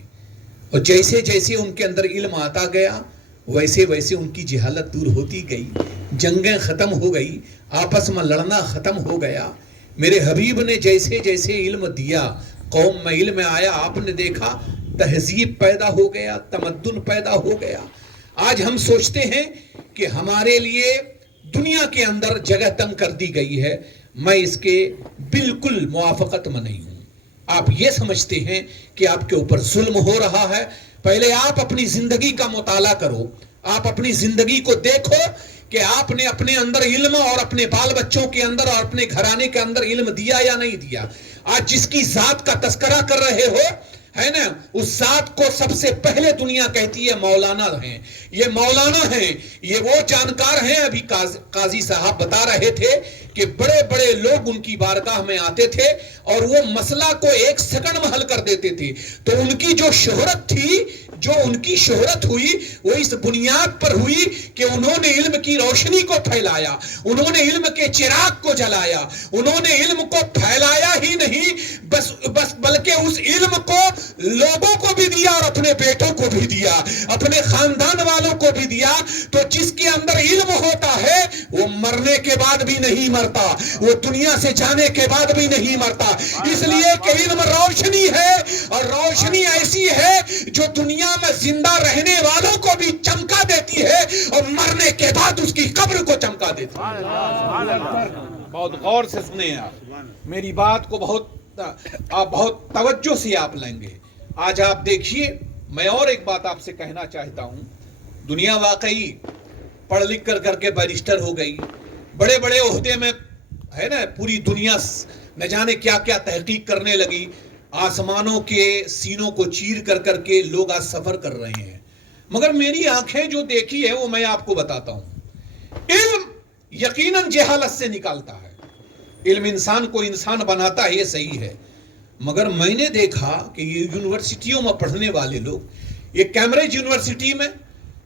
اور جیسے جیسے ان کے اندر علم آتا گیا ویسے ویسے ان کی جہالت دور ہوتی گئی، جنگیں ختم ہو گئی، آپس میں لڑنا ختم ہو گیا۔ میرے حبیب نے جیسے جیسے علم دیا، قوم میں علم آیا، آپ نے دیکھا تہذیب پیدا ہو گیا، تمدن پیدا ہو گیا۔ آج ہم سوچتے ہیں کہ ہمارے لیے دنیا کے اندر جگہ تنگ کر دی گئی ہے۔ میں اس کے بالکل موافقت میں نہیں ہوں۔ آپ یہ سمجھتے ہیں کہ آپ کے اوپر ظلم ہو رہا ہے؟ پہلے آپ اپنی زندگی کا مطالعہ کرو، آپ اپنی زندگی کو دیکھو کہ آپ نے اپنے اندر علم اور اپنے بال بچوں کے اندر اور اپنے گھرانے کے اندر علم دیا یا نہیں دیا۔ آج جس کی ذات کا تذکرہ کر رہے ہو، ہے نا، اس ذات کو سب سے پہلے دنیا کہتی ہے مولانا ہیں۔ یہ مولانا ہیں، یہ وہ جانکار ہیں۔ ابھی قاضی صاحب بتا رہے تھے کہ بڑے بڑے لوگ ان کی بارگاہ میں آتے تھے اور وہ مسئلہ کو ایک سیکنڈ میں حل کر دیتے تھے۔ تو ان کی جو شہرت تھی، جو ان کی شہرت ہوئی، وہ اس بنیاد پر ہوئی کہ انہوں نے علم کی روشنی کو پھیلایا، انہوں نے علم کے چراغ کو جلایا، انہوں نے علم کو پھیلایا ہی نہیں بس بلکہ اس علم کو لوگوں کو بھی دیا اور اپنے بیٹوں کو بھی دیا، اپنے خاندان والوں کو بھی دیا۔ تو جس کے اندر علم ہوتا ہے وہ مرنے کے بعد بھی نہیں مرتا, وہ دنیا سے جانے کے بعد بھی نہیں مرتا, اس لیے کہ علم روشنی ہے, اور روشنی ایسی ہے جو دنیا میں زندہ رہنے والوں کو بھی چمکا دیتی ہے اور مرنے کے بعد اس کی قبر کو چمکا دیتی ہے. بہت غور سے سنیں آپ میری بات کو, بہت توجہ سے آپ لیں گے. آج آپ دیکھیے, میں اور ایک بات آپ سے کہنا چاہتا ہوں. دنیا واقعی پڑھ لکھ کر کے بیرسٹر ہو گئی, بڑے بڑے عہدے میں ہے نا, پوری دنیا نہ جانے کیا کیا تحقیق کرنے لگی, آسمانوں کے سینوں کو چیر کر کے لوگ آج سفر کر رہے ہیں. مگر میری آنکھیں جو دیکھی ہے وہ میں آپ کو بتاتا ہوں. علم یقیناً جہالت سے نکالتا ہے, علم انسان کو انسان بناتا ہے, یہ صحیح ہے. مگر میں نے دیکھا کہ یہ یونیورسٹیوں میں پڑھنے والے لوگ, یہ کیمبرج یونیورسٹی میں,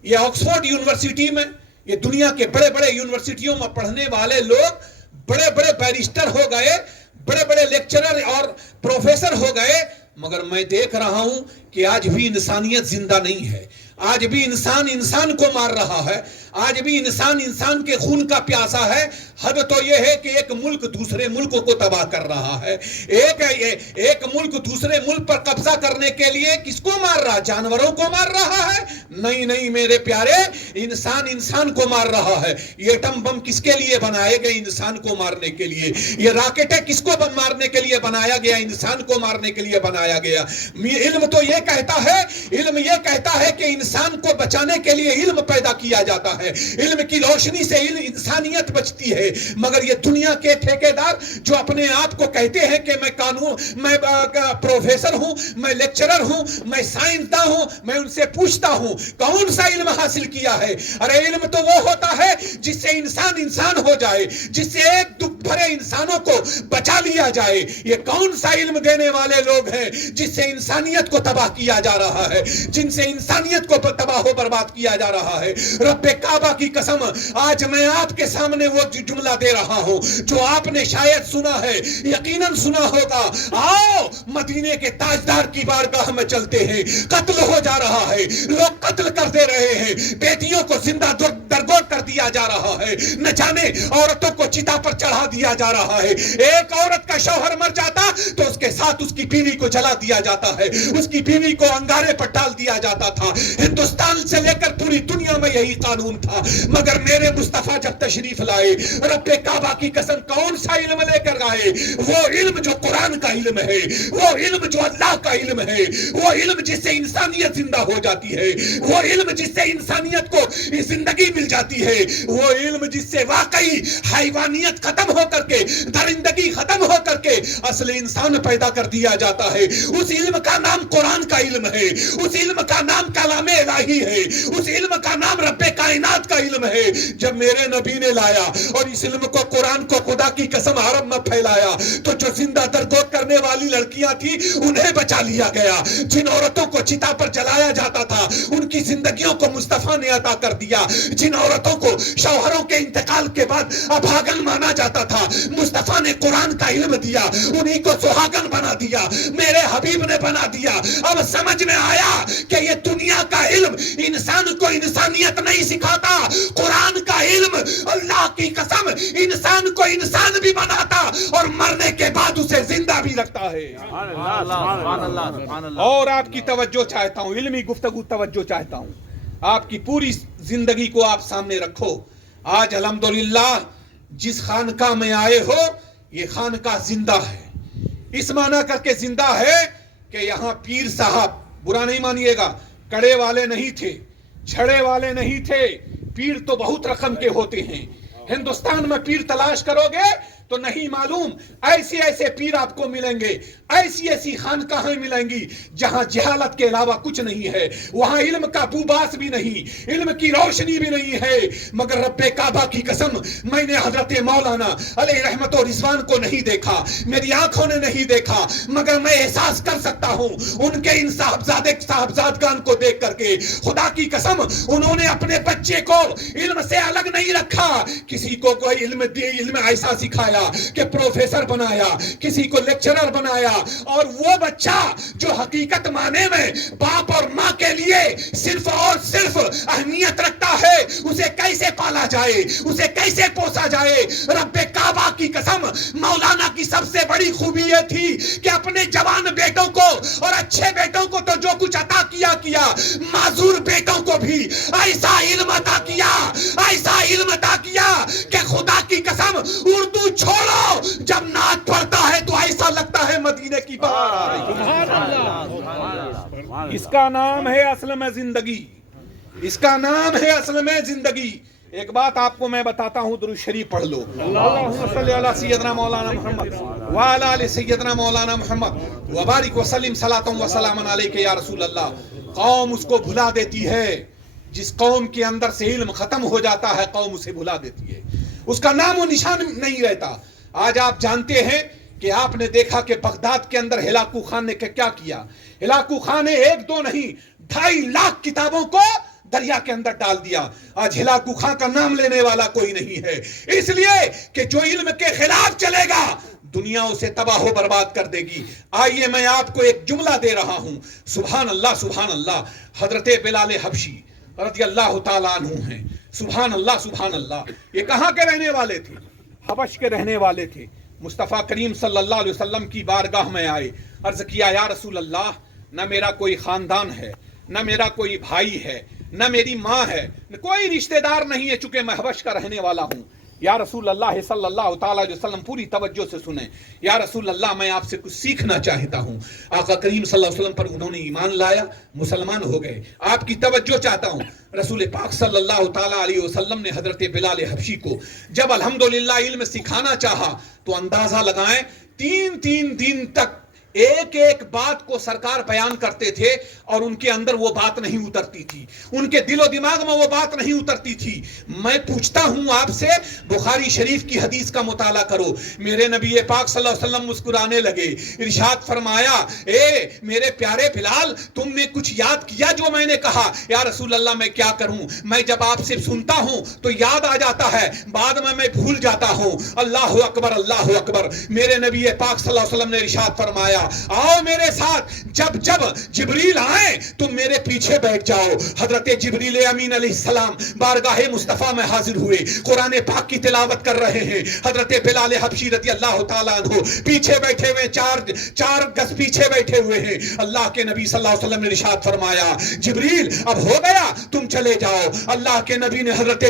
یہ آکسفورڈ یونیورسٹی میں, یہ دنیا کے بڑے بڑے یونیورسٹیوں میں پڑھنے والے لوگ بڑے بڑے بیرسٹر ہو گئے, بڑے بڑے لیکچرر اور پروفیسر ہو گئے. مگر میں دیکھ رہا ہوں کہ آج بھی انسانیت زندہ نہیں ہے, آج بھی انسان کو مار رہا ہے, آج بھی انسان کے خون کا پیاسا ہے. حد تو یہ ہے کہ ایک ملک دوسرے ملک کو تباہ کر رہا ہے, ایک ملک دوسرے ملک پر قبضہ کرنے کے لیے کس کو مار رہا, جانوروں کو مار رہا ہے. نہیں میرے پیارے, انسان کو مار رہا ہے. یہ ایٹم بم کس کے لیے بنائے گئے, انسان کو مارنے کے لیے. یہ راکٹیں کس کو مارنے کے لیے بنایا گیا, انسان کو مارنے کے لیے بنایا گیا. علم تو یہ کہتا ہے کہ انسان کو بچانے کے لیے علم پیدا کیا جاتا ہے, علم کی روشنی سے انسانیت بچتی ہے. مگر یہ دنیا کے ٹھیکیدار جو اپنے آپ کو کہتے ہیں کہ میں پروفیسر ہوں, میں لیکچرر ہوں, میں سائنسداں ہوں, میں ان سے پوچھتا ہوں کون سا علم حاصل کیا ہے. ارے علم تو وہ ہوتا ہے جس سے انسان ہو جائے, جس سے ایک دکھ بھرے انسانوں کو بچا لیا جائے. یہ کون سا علم دینے والے لوگ ہیں جس سے انسانیت کو تباہ کیا جا رہا ہے, جن سے انسانیت کو تباہ و برباد کیا جا رہا ہے. رب کعبہ کی قسم, آج میں آپ کے سامنے وہ جملہ دے رہا ہوں جو آپ نے شاید سنا ہے, یقیناً سنا ہوگا. آؤ مدینے کے تاجدار کی بارگاہ میں چلتے ہیں. قتل ہو جا رہا ہے, لوگ قتل کر دے رہے ہیں, بیٹیوں کو زندہ درگور کر دیا جا رہا ہے, نہ جانے عورتوں کو چتا پر چڑھا دیا جا رہا ہے. ایک عورت کا شوہر مر جاتا تو اس کے ساتھ اس کی بیوی کو جلا دیا جاتا ہے, اس کی بیوی کو انگارے پر ڈال دیا جاتا تھا. ہندوستان سے لے کر پوری دنیا میں یہی قانون تھا. مگر میرے مصطفیٰ جب تشریف لائے, رب کعبہ کی قسم کون سا علم لے کر آئے, وہ علم جو قرآن کا علم ہے, وہ علم جو اللہ کا علم ہے, وہ علم جس سے انسانیت زندہ ہو جاتی ہے, وہ علم جس سے انسانیت کو زندگی مل جاتی ہے, وہ علم جس سے واقعی حیوانیت ختم ہو کر کے, درندگی ختم ہو کر کے اصل انسان پیدا کر دیا جاتا ہے. اس علم کا نام قرآن کا علم ہے, اس علم کا نام کلام الہی ہے, اس علم کا نام رب کائنات کا علم ہے. جب میرے نبی نے لایا اور اس علم کو, قرآن کو خدا کی قسم عرب میں پھیلایا, تو جو زندہ درگور کرنے والی لڑکیاں تھی انہیں بچا لیا گیا. جن عورتوں کو چتا پر جلایا جاتا تھا ان کی زندگیوں کو مصطفیٰ نے عطا کر دیا. جن عورتوں کو شوہروں کے انتقال کے بعد ابھاگن مانا جاتا تھا, مصطفیٰ نے قرآن کا علم دیا, انہی کو سہاگن بنا دیا, میرے حبیب نے بنا دیا. اب سمجھ میں آیا کہ یہ دنیا کا علم انسان کو انسانیت نہیں سکھاتا, قرآن کا علم اللہ کی قسم انسان کو انسان بھی بناتا اور مرنے کے بعد اسے زندہ بھی رکھتا ہے. اور آپ کی توجہ چاہتا ہوں, علمی گفتگو توجہ چاہتا ہوں. آپ کی پوری زندگی کو آپ سامنے رکھو. آج الحمدللہ جس خانقاہ میں آئے ہو, یہ خانقاہ زندہ ہے. اس معنی کر کے زندہ ہے کہ یہاں پیر صاحب, برا نہیں مانیے گا, کڑے والے نہیں تھے, چھڑے والے نہیں تھے. پیر تو بہت رقم کے ہوتے ہیں. ہندوستان میں پیر تلاش کرو گے تو نہیں معلوم, ایسے پیر آپ کو ملیں گے, ایسی خانقاہیں ملیں گی جہاں جہالت کے علاوہ کچھ نہیں ہے, وہاں علم کا بوباس بھی نہیں, علم کی روشنی بھی نہیں ہے. مگر رب کعبہ کی قسم میں نے حضرت مولانا علیہ رحمت و رضوان کو نہیں دیکھا, میری آنکھوں نے نہیں دیکھا, مگر میں احساس کر سکتا ہوں ان کے ان صاحبزادگان کو دیکھ کر کے. خدا کی قسم انہوں نے اپنے بچے کو علم سے الگ نہیں رکھا, کسی کو کوئی علم ایسا سکھایا کہ پروفیسر بنایا، کسی کو لیکچرر بنایا، اور وہ بچہ جو حقیقت معنی میں باپ اور ماں کے لیے صرف اور صرف اہمیت رکھتا ہے، اسے کیسے پالا جائے، اسے کیسے پوسا جائے۔ رب کعبہ کی قسم، مولانا کی سب سے بڑی خوبی یہ تھی کہ اپنے جوان بیٹوں کو اور اچھے بیٹوں کو تو جو کچھ عطا کیا، معذور بیٹوں کو بھی ایسا علم عطا کیا، ایسا علم عطا کیا کہ خدا کی قسم اردو چھوڑو، جب نعت پڑھتا ہے تو ایسا لگتا ہے مدینے کی بہار آئی۔ اس کا نام ہے اصل میں زندگی، اس کا نام ہے اصل میں زندگی۔ ایک بات آپ کو میں بتاتا ہوں، درود شریف پڑھ لو۔ اللہم صلی علی سیدنا مولانا محمد وعلی آل سیدنا مولانا محمد وبارک وسلم صلاۃ و سلام علیک یا رسول اللہ۔ قوم اس کو بھلا دیتی ہے، جس قوم کے اندر سے علم ختم ہو جاتا ہے قوم اسے بھلا دیتی ہے، اس کا نام و نشان نہیں رہتا۔ آج آپ جانتے ہیں کہ آپ نے دیکھا کہ بغداد کے اندر ہلاکو خان نے کیا کیا۔ ہلاکو خان نے 1-2 نہیں 2.5 لاکھ کتابوں کو دریا کے اندر ڈال دیا۔ آج ہلاکو خان کا نام لینے والا کوئی نہیں ہے، اس لیے کہ جو علم کے خلاف چلے گا دنیا اسے تباہ و برباد کر دے گی۔ آئیے میں آپ کو ایک جملہ دے رہا ہوں، سبحان اللہ سبحان اللہ۔ حضرت بلال حبشی رضی اللہ تعالیٰ عنہ ہیں، سبحان اللہ سبحان اللہ۔ یہ کہاں کے رہنے والے تھے؟ حبش کے رہنے والے تھے۔ مصطفیٰ کریم صلی اللہ علیہ وسلم کی بارگاہ میں آئے، عرض کیا یا رسول اللہ، نہ میرا کوئی خاندان ہے، نہ میرا کوئی بھائی ہے، نہ میری ماں ہے، کوئی رشتہ دار نہیں ہے، چونکہ میں حبش کا رہنے والا ہوں۔ یا رسول اللہ صلی اللہ تعالیٰ علیہ وسلم، پوری توجہ سے سنیں، یا رسول اللہ میں آپ سے کچھ سیکھنا چاہتا ہوں۔ آقا کریم صلی اللہ علیہ وسلم پر انہوں نے ایمان لایا، مسلمان ہو گئے، آپ کی توجہ چاہتا ہوں۔ رسول پاک صلی اللہ تعالیٰ علیہ وسلم نے حضرت بلال حبشی کو جب الحمدللہ علم سکھانا چاہا تو اندازہ لگائیں 3 دن تک ایک ایک بات کو سرکار بیان کرتے تھے اور ان کے اندر وہ بات نہیں اترتی تھی، ان کے دل و دماغ میں وہ بات نہیں اترتی تھی۔ میں پوچھتا ہوں آپ سے، بخاری شریف کی حدیث کا مطالعہ کرو، میرے نبی پاک صلی اللہ علیہ وسلم مسکرانے لگے، ارشاد فرمایا اے میرے پیارے بلال، تم نے کچھ یاد کیا جو میں نے کہا؟ یا رسول اللہ میں کیا کروں، میں جب آپ سے سنتا ہوں تو یاد آ جاتا ہے، بعد میں بھول جاتا ہوں۔ اللہ اکبر اللہ اکبر۔ میرے نبی پاک صلی اللہ علیہ وسلم نے ارشاد فرمایا آؤ میرے ساتھ، جب جبریل آئے تم میرے پیچھے بیٹھ جاؤ۔ حضرت جبریل امین علیہ السلام بارگاہ مصطفیٰ میں حاضر ہوئے، قرآن پاک کی تلاوت کر رہے ہیں۔ حضرت بلال حبشی رضی اللہ تعالیٰ عنہ پیچھے بیٹھے ہوئے، چار گز پیچھے بیٹھے ہوئے ہیں۔ اللہ کے نبی صلی اللہ علیہ وسلم نے ارشاد فرمایا جبریل اب ہو گیا، تم چلے جاؤ۔ اللہ کے نبی نے حضرت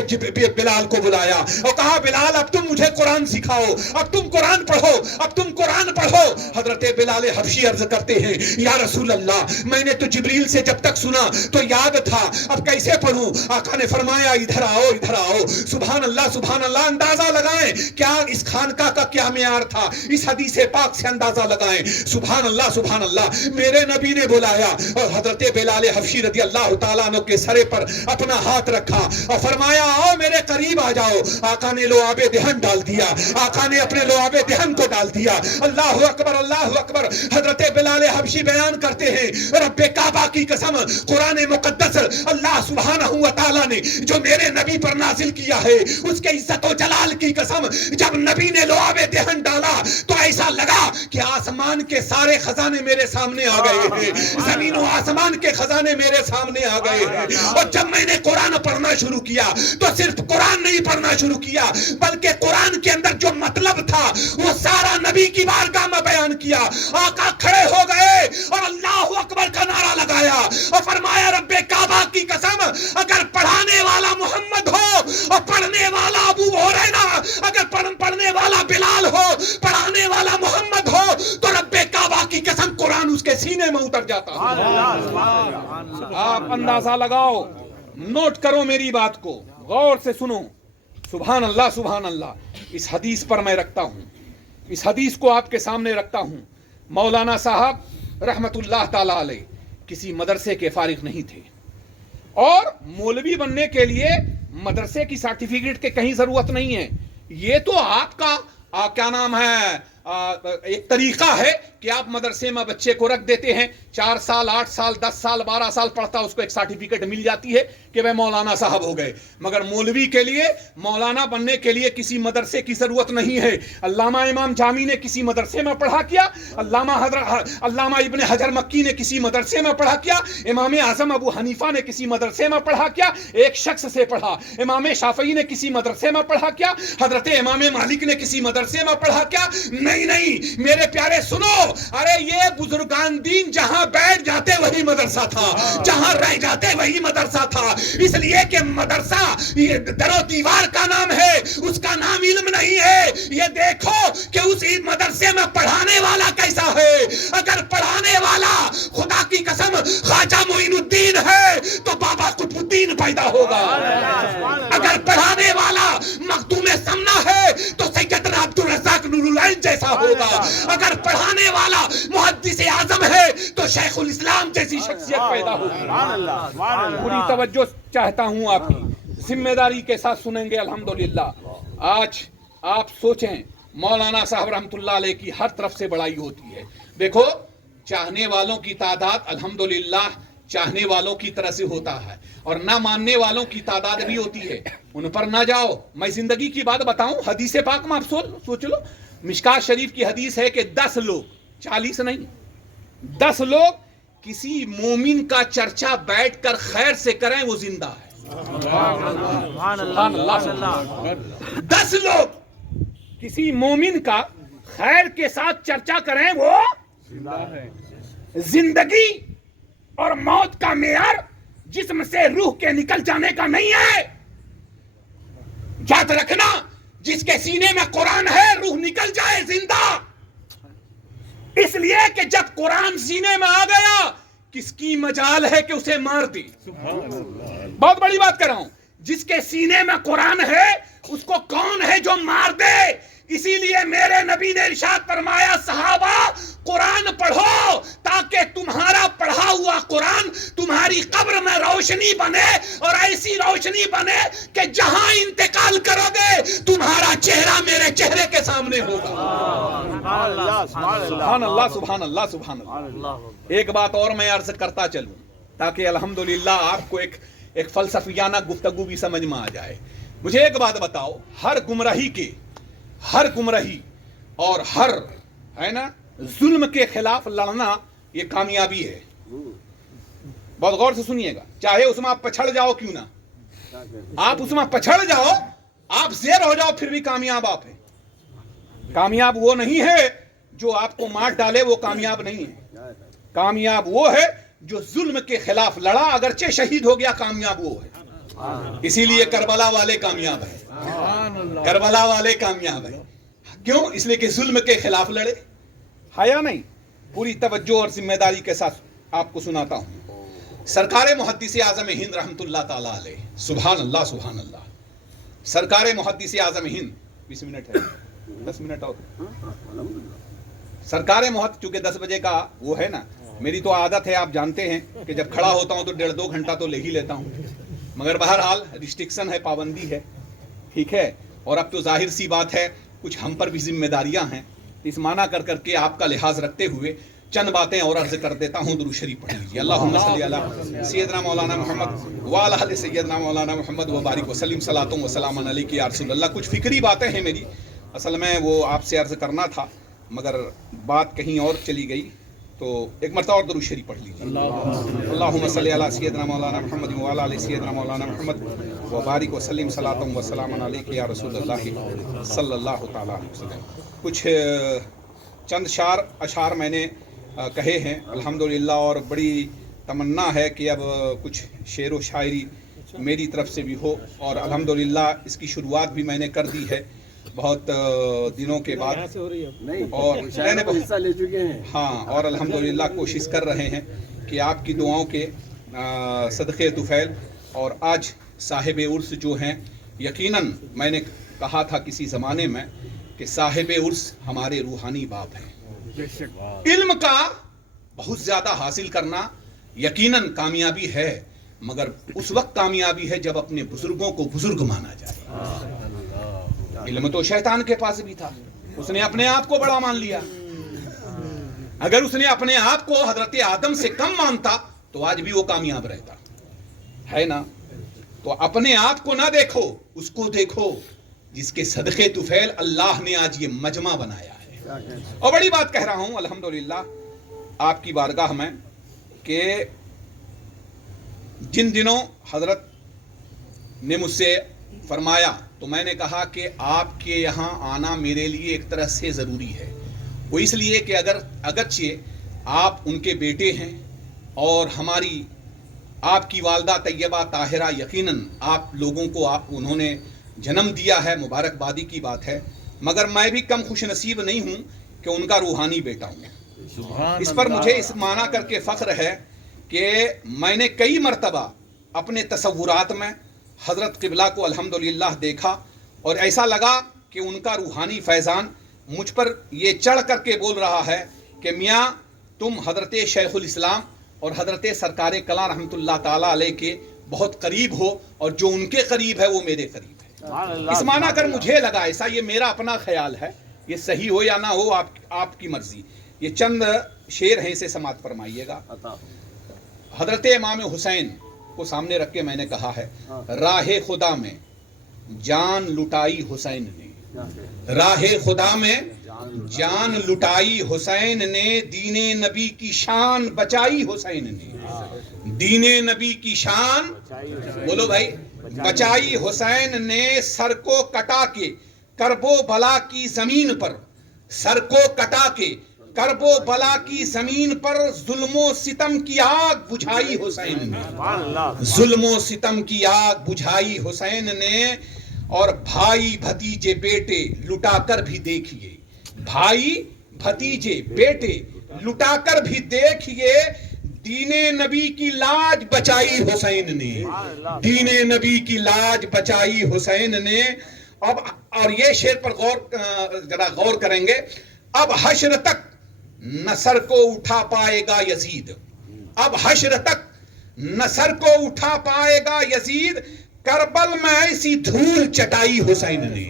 بلال کو بلایا اور کہا بلال اب تم مجھے قرآن سکھاؤ، اب تم قرآن پڑھو، اب تم قرآن پڑھو۔ حضرت بلال حبشی عرض کرتے ہیں یا رسول اللہ میں نے تو جبریل سے جب تک سنا تو یاد تھا، اب کیسے پڑھوں؟ آقا نے فرمایا ادھر آؤ ادھر آؤ۔ سبحان اللہ سبحان اللہ۔ اندازہ لگائیں کیا اس خانقاہ کا کیا معیار تھا، اس حدیث پاک سے اندازہ لگائیں۔ سبحان اللہ سبحان اللہ۔ میرے نبی نے بلایا اور حضرت بلال حبشی رضی اللہ تعالیٰ عنہ کے سرے پر اپنا ہاتھ رکھا اور فرمایا آؤ میرے قریب آ جاؤ۔ آقا نے لعاب دہن ڈال دیا، آقا نے اپنے لعاب دہن کو ڈال دیا۔ اللہ اکبر اللہ اکبر۔ حضرت بلال حبشی بیان کرتے ہیں رب کعبہ کی قسم، قرآن مقدس اللہ سبحانہ و تعالیٰ نے جو میرے نبی پر نازل کیا ہے اس کے عزت و جلال کی قسم، جب نبی نے لعاب دہن ڈالا تو ایسا لگا کہ آسمان کے سارے خزانے میرے سامنے آ گئے ہیں، زمین و آسمان کے خزانے میرے سامنے آ گئے ہیں۔ اور جب میں نے قرآن پڑھنا شروع کیا تو صرف قرآن نہیں پڑھنا شروع کیا بلکہ قرآن کے اندر جو مطلب تھا وہ سارا نبی کی بارگاہ میں بیان کیا۔ آقا کھڑے ہو گئے اور اللہ اکبر کا نعرہ لگایا اور فرمایا رب کعبہ کی قسم اگر پڑھانے والا محمد ہو اور پڑھنے والا ابو ہریرہ، اگر پڑھنے والا بلال ہو، پڑھانے والا محمد ہو تو رب کعبہ کی قسم قرآن اس کے سینے میں اتر جاتا۔ آپ اندازہ لگاؤ، نوٹ کرو میری بات کو، غور سے سنو۔ سبحان اللہ سبحان اللہ۔ اس حدیث پر میں رکھتا ہوں، اس حدیث کو آپ کے سامنے رکھتا ہوں۔ مولانا صاحب رحمت اللہ تعالیٰ علیہ کسی مدرسے کے فارغ نہیں تھے اور مولوی بننے کے لیے مدرسے کی سرٹیفکیٹ کے کہیں ضرورت نہیں ہے۔ یہ تو آپ کا کیا نام ہے ایک طریقہ ہے کہ آپ مدرسے میں بچے کو رکھ دیتے ہیں, 4 سال 8 سال 10 سال 12 سال پڑھتا, اس کو ایک سرٹیفکیٹ مل جاتی ہے کہ وہ مولانا صاحب ہو گئے. مگر مولوی کے لیے مولانا بننے کے لیے کسی مدرسے کی ضرورت نہیں ہے. علامہ امام جامی نے کسی مدرسے میں پڑھا کیا, علامہ ابن حجر مکی نے کسی مدرسے میں پڑھا کیا, امام اعظم ابو حنیفہ نے کسی مدرسے میں پڑھا کیا, ایک شخص سے پڑھا. امام شافعی نے کسی مدرسے میں پڑھا کیا, حضرت امام مالک نے کسی مدرسے میں پڑھا کیا؟ نہیں میرے پیارے سنو, ارے یہ بزرگان دین جہاں بیٹھ جاتے وہی مدرسہ تھا, جہاں رہ جاتے وہی مدرسہ تھا. اس لیے کہ مدرسہ یہ در و دیوار کا نام ہے, اس کا نام علم نہیں ہے. یہ دیکھو کہ اس مدرسے میں پڑھانے والا کیسا ہے. اگر پڑھانے والا خدا کی قسم خواجہ معین الدین ہے تو بابا قطب الدین پیدا ہوگا. اگر پڑھانے والا مخدوم سمنا ہے تو سیدنا عبدالرزاق نور العین جیسا ہوگا. اگر پڑھانے والا محدث اعظم ہے تو شیخ الاسلام جیسی شخصیت پیدا ہوگی. پوری توجہ چاہتا ہوں آپ کی, ذمہ داری کے ساتھ سنیں گے. الحمدللہ آج آپ سوچیں, مولانا صاحب رحمۃ اللہ علیہ کی ہر طرف سے بڑائی ہوتی ہے. دیکھو چاہنے والوں کی تعداد الحمدللہ چاہنے والوں کی طرح سے ہوتا ہے, اور نہ ماننے والوں کی تعداد بھی ہوتی ہے. ان پر نہ جاؤ. میں زندگی کی بات بتاؤں, حدیث پاک میں آپ سوچ لو, مشکات شریف کی حدیث ہے کہ 10 لوگ, 40 نہیں, 10 لوگ کسی مومن کا چرچا بیٹھ کر خیر سے کریں وہ زندہ ہے. سبحان اللہ. 10 لوگ کسی مومن کا خیر کے ساتھ چرچا کریں وہ زندہ ہے. زندگی اور موت کا معیار جسم سے روح کے نکل جانے کا نہیں ہے. یاد رکھنا, جس کے سینے میں قرآن ہے روح نکل جائے زندہ. اس لیے کہ جب قرآن سینے میں آ گیا کس کی مجال ہے کہ اسے مار دی. بہت بڑی بات کر رہا ہوں. جس کے سینے میں قرآن ہے اس کو کون ہے جو مار دے. اسی لیے میرے نبی نے ارشاد فرمایا, صحابہ قرآن پڑھو تاکہ تمہارا پڑھا ہوا قرآن تمہاری قبر میں روشنی بنے, اور ایسی روشنی بنے کہ جہاں انتقال کرو گے تمہارا چہرہ میرے چہرے کے سامنے ہوگا. سبحان اللہ سبحان اللہ سبحان اللہ. ایک بات اور میں عرض کرتا چلوں تاکہ الحمدللہ آپ کو ایک فلسفیانہ گفتگو بھی سمجھ میں آ جائے. مجھے ایک بات بتاؤ, ہر گمراہی اور ہر ہے نا ظلم کے خلاف لڑنا یہ کامیابی ہے. بہت غور سے سنیے گا, چاہے اس میں آپ پچھڑ جاؤ کیوں نہ, آپ اس میں پچھڑ جاؤ, آپ زیر ہو جاؤ, پھر بھی کامیاب آپ ہیں. کامیاب وہ نہیں ہے جو آپ کو مار ڈالے, وہ کامیاب نہیں ہے. کامیاب وہ ہے جو ظلم کے خلاف لڑا, اگرچہ شہید ہو گیا, کامیاب وہ ہے. اسی لیے کربلا والے کامیاب ہیں, کربلا والے کامیاب ہیں. کیوں؟ اس لیے کہ ظلم کے خلاف لڑے. حیا نہیں. پوری توجہ اور ذمہ داری کے ساتھ آپ کو سناتا ہوں. سرکار محدث اعظم ہند رحمۃ اللہ تعالی علیہ, سبحان اللہ سبحان اللہ, سرکار محدث اعظم ہند, 20 منٹ ہے, 10 منٹ اور. سرکار محدث, چونکہ 10 بجے کا وہ ہے نا, میری تو عادت ہے, آپ جانتے ہیں کہ جب کھڑا ہوتا ہوں تو 1.5-2 گھنٹہ تو لے ہی لیتا ہوں, مگر بہرحال ریسٹرکشن ہے, پابندی ہے, ٹھیک ہے. اور اب تو ظاہر سی بات ہے کچھ ہم پر بھی ذمہ داریاں ہیں, اس معنی کر کے آپ کا لحاظ رکھتے ہوئے چند باتیں اور عرض کر دیتا ہوں. درود شریف پڑھ لیجیے. اللہم صلی علی سیدنا مولانا محمد وعلی آل سیدنا مولانا محمد وبارک وسلم صلاۃ و سلام علیک یا رسول اللہ. کچھ فکری باتیں ہیں میری, اصل میں وہ آپ سے عرض کرنا تھا مگر بات کہیں اور چلی گئی, تو ایک مرتبہ اور درود شریف پڑھ لیجیے. اللہم صلی علی سیدنا مولانا محمد وعلی آل سیدنا مولانا محمد وبارک وسلم صلاۃ و سلام علیک یا رسول اللہ صلی اللہ تعالی علیہ وسلم. کچھ چند اشعار میں نے کہے ہیں الحمدللہ, اور بڑی تمنا ہے کہ اب کچھ شعر و شاعری میری طرف سے بھی ہو, اور الحمدللہ اس کی شروعات بھی میں نے کر دی ہے بہت دنوں کے بعد, اور حصہ لے چکے ہیں. ہاں, اور الحمدللہ کوشش کر رہے ہیں کہ آپ کی دعاؤں کے صدقے طفیل, اور آج صاحب عرس جو ہیں, یقیناً میں نے کہا تھا کسی زمانے میں کہ صاحب عرس ہمارے روحانی باپ ہیں. علم کا بہت زیادہ حاصل کرنا یقیناً کامیابی ہے, مگر اس وقت کامیابی ہے جب اپنے بزرگوں کو بزرگ مانا جائے. علم تو شیطان کے پاس بھی تھا, اس نے اپنے آپ کو بڑا مان لیا. اگر اس نے اپنے آپ کو حضرت آدم سے کم مانتا تو آج بھی وہ کامیاب رہتا ہے نا. تو اپنے آپ کو نہ دیکھو, اس کو دیکھو جس کے صدقے طفیل اللہ نے آج یہ مجمع بنایا ہے. اور بڑی بات کہہ رہا ہوں الحمدللہ آپ کی بارگاہ میں کہ جن دنوں حضرت نے مجھ سے فرمایا تو میں نے کہا کہ آپ کے یہاں آنا میرے لیے ایک طرح سے ضروری ہے. وہ اس لیے کہ اگرچہ آپ ان کے بیٹے ہیں اور ہماری آپ کی والدہ طیبہ طاہرہ یقیناً آپ لوگوں کو انہوں نے جنم دیا ہے, مبارکبادی کی بات ہے, مگر میں بھی کم خوش نصیب نہیں ہوں کہ ان کا روحانی بیٹا ہوں. اس پر مجھے اس معنی کر کے فخر ہے کہ میں نے کئی مرتبہ اپنے تصورات میں حضرت قبلہ کو الحمدللہ دیکھا اور ایسا لگا کہ ان کا روحانی فیضان مجھ پر یہ چڑھ کر کے بول رہا ہے کہ میاں تم حضرت شیخ الاسلام اور حضرت سرکار کلاں رحمۃ اللہ تعالیٰ علیہ کے بہت قریب ہو, اور جو ان کے قریب ہے وہ میرے قریب ہے. اس معنی کر مجھے لگا, ایسا یہ میرا اپنا خیال ہے, یہ صحیح ہو یا نہ ہو آپ کی مرضی. یہ چند شعر ہیں, اسے سماعت فرمائیے گا. حضرت امام حسین کو سامنے رکھ کے میں نے کہا ہے, راہ خدا میں جان لٹائی حسین نے, راہ خدا میں جان لٹائی حسین نے, دین نبی کی شان بچائی حسین نے, دین نبی کی شان بولو بھائی بچائی حسین نے. سر کو کٹا کے کرب و بلا کی زمین پر, سر کو کٹا کے کرب و بلا کی زمین پر ظلم و ستم کی آگ بجھائی حسین نے, ظلم و ستم کی آگ بجھائی حسین نے. اور بھائی بھتیجے بیٹے لٹا کر بھی دیکھیے, بھائی بھتیجے بیٹے لٹا کر بھی دیکھیے, دین نبی کی لاج بچائی حسین نے, دین نبی کی لاج بچائی حسین نے. اب اور یہ شعر پر ذرا غور کریں گے. اب حشر تک نہ سر کو اٹھا پائے گا یزید, اب حشر تک نہ سر کو اٹھا پائے گا یزید. کربل میں ایسی دھول چٹائی حسین نے,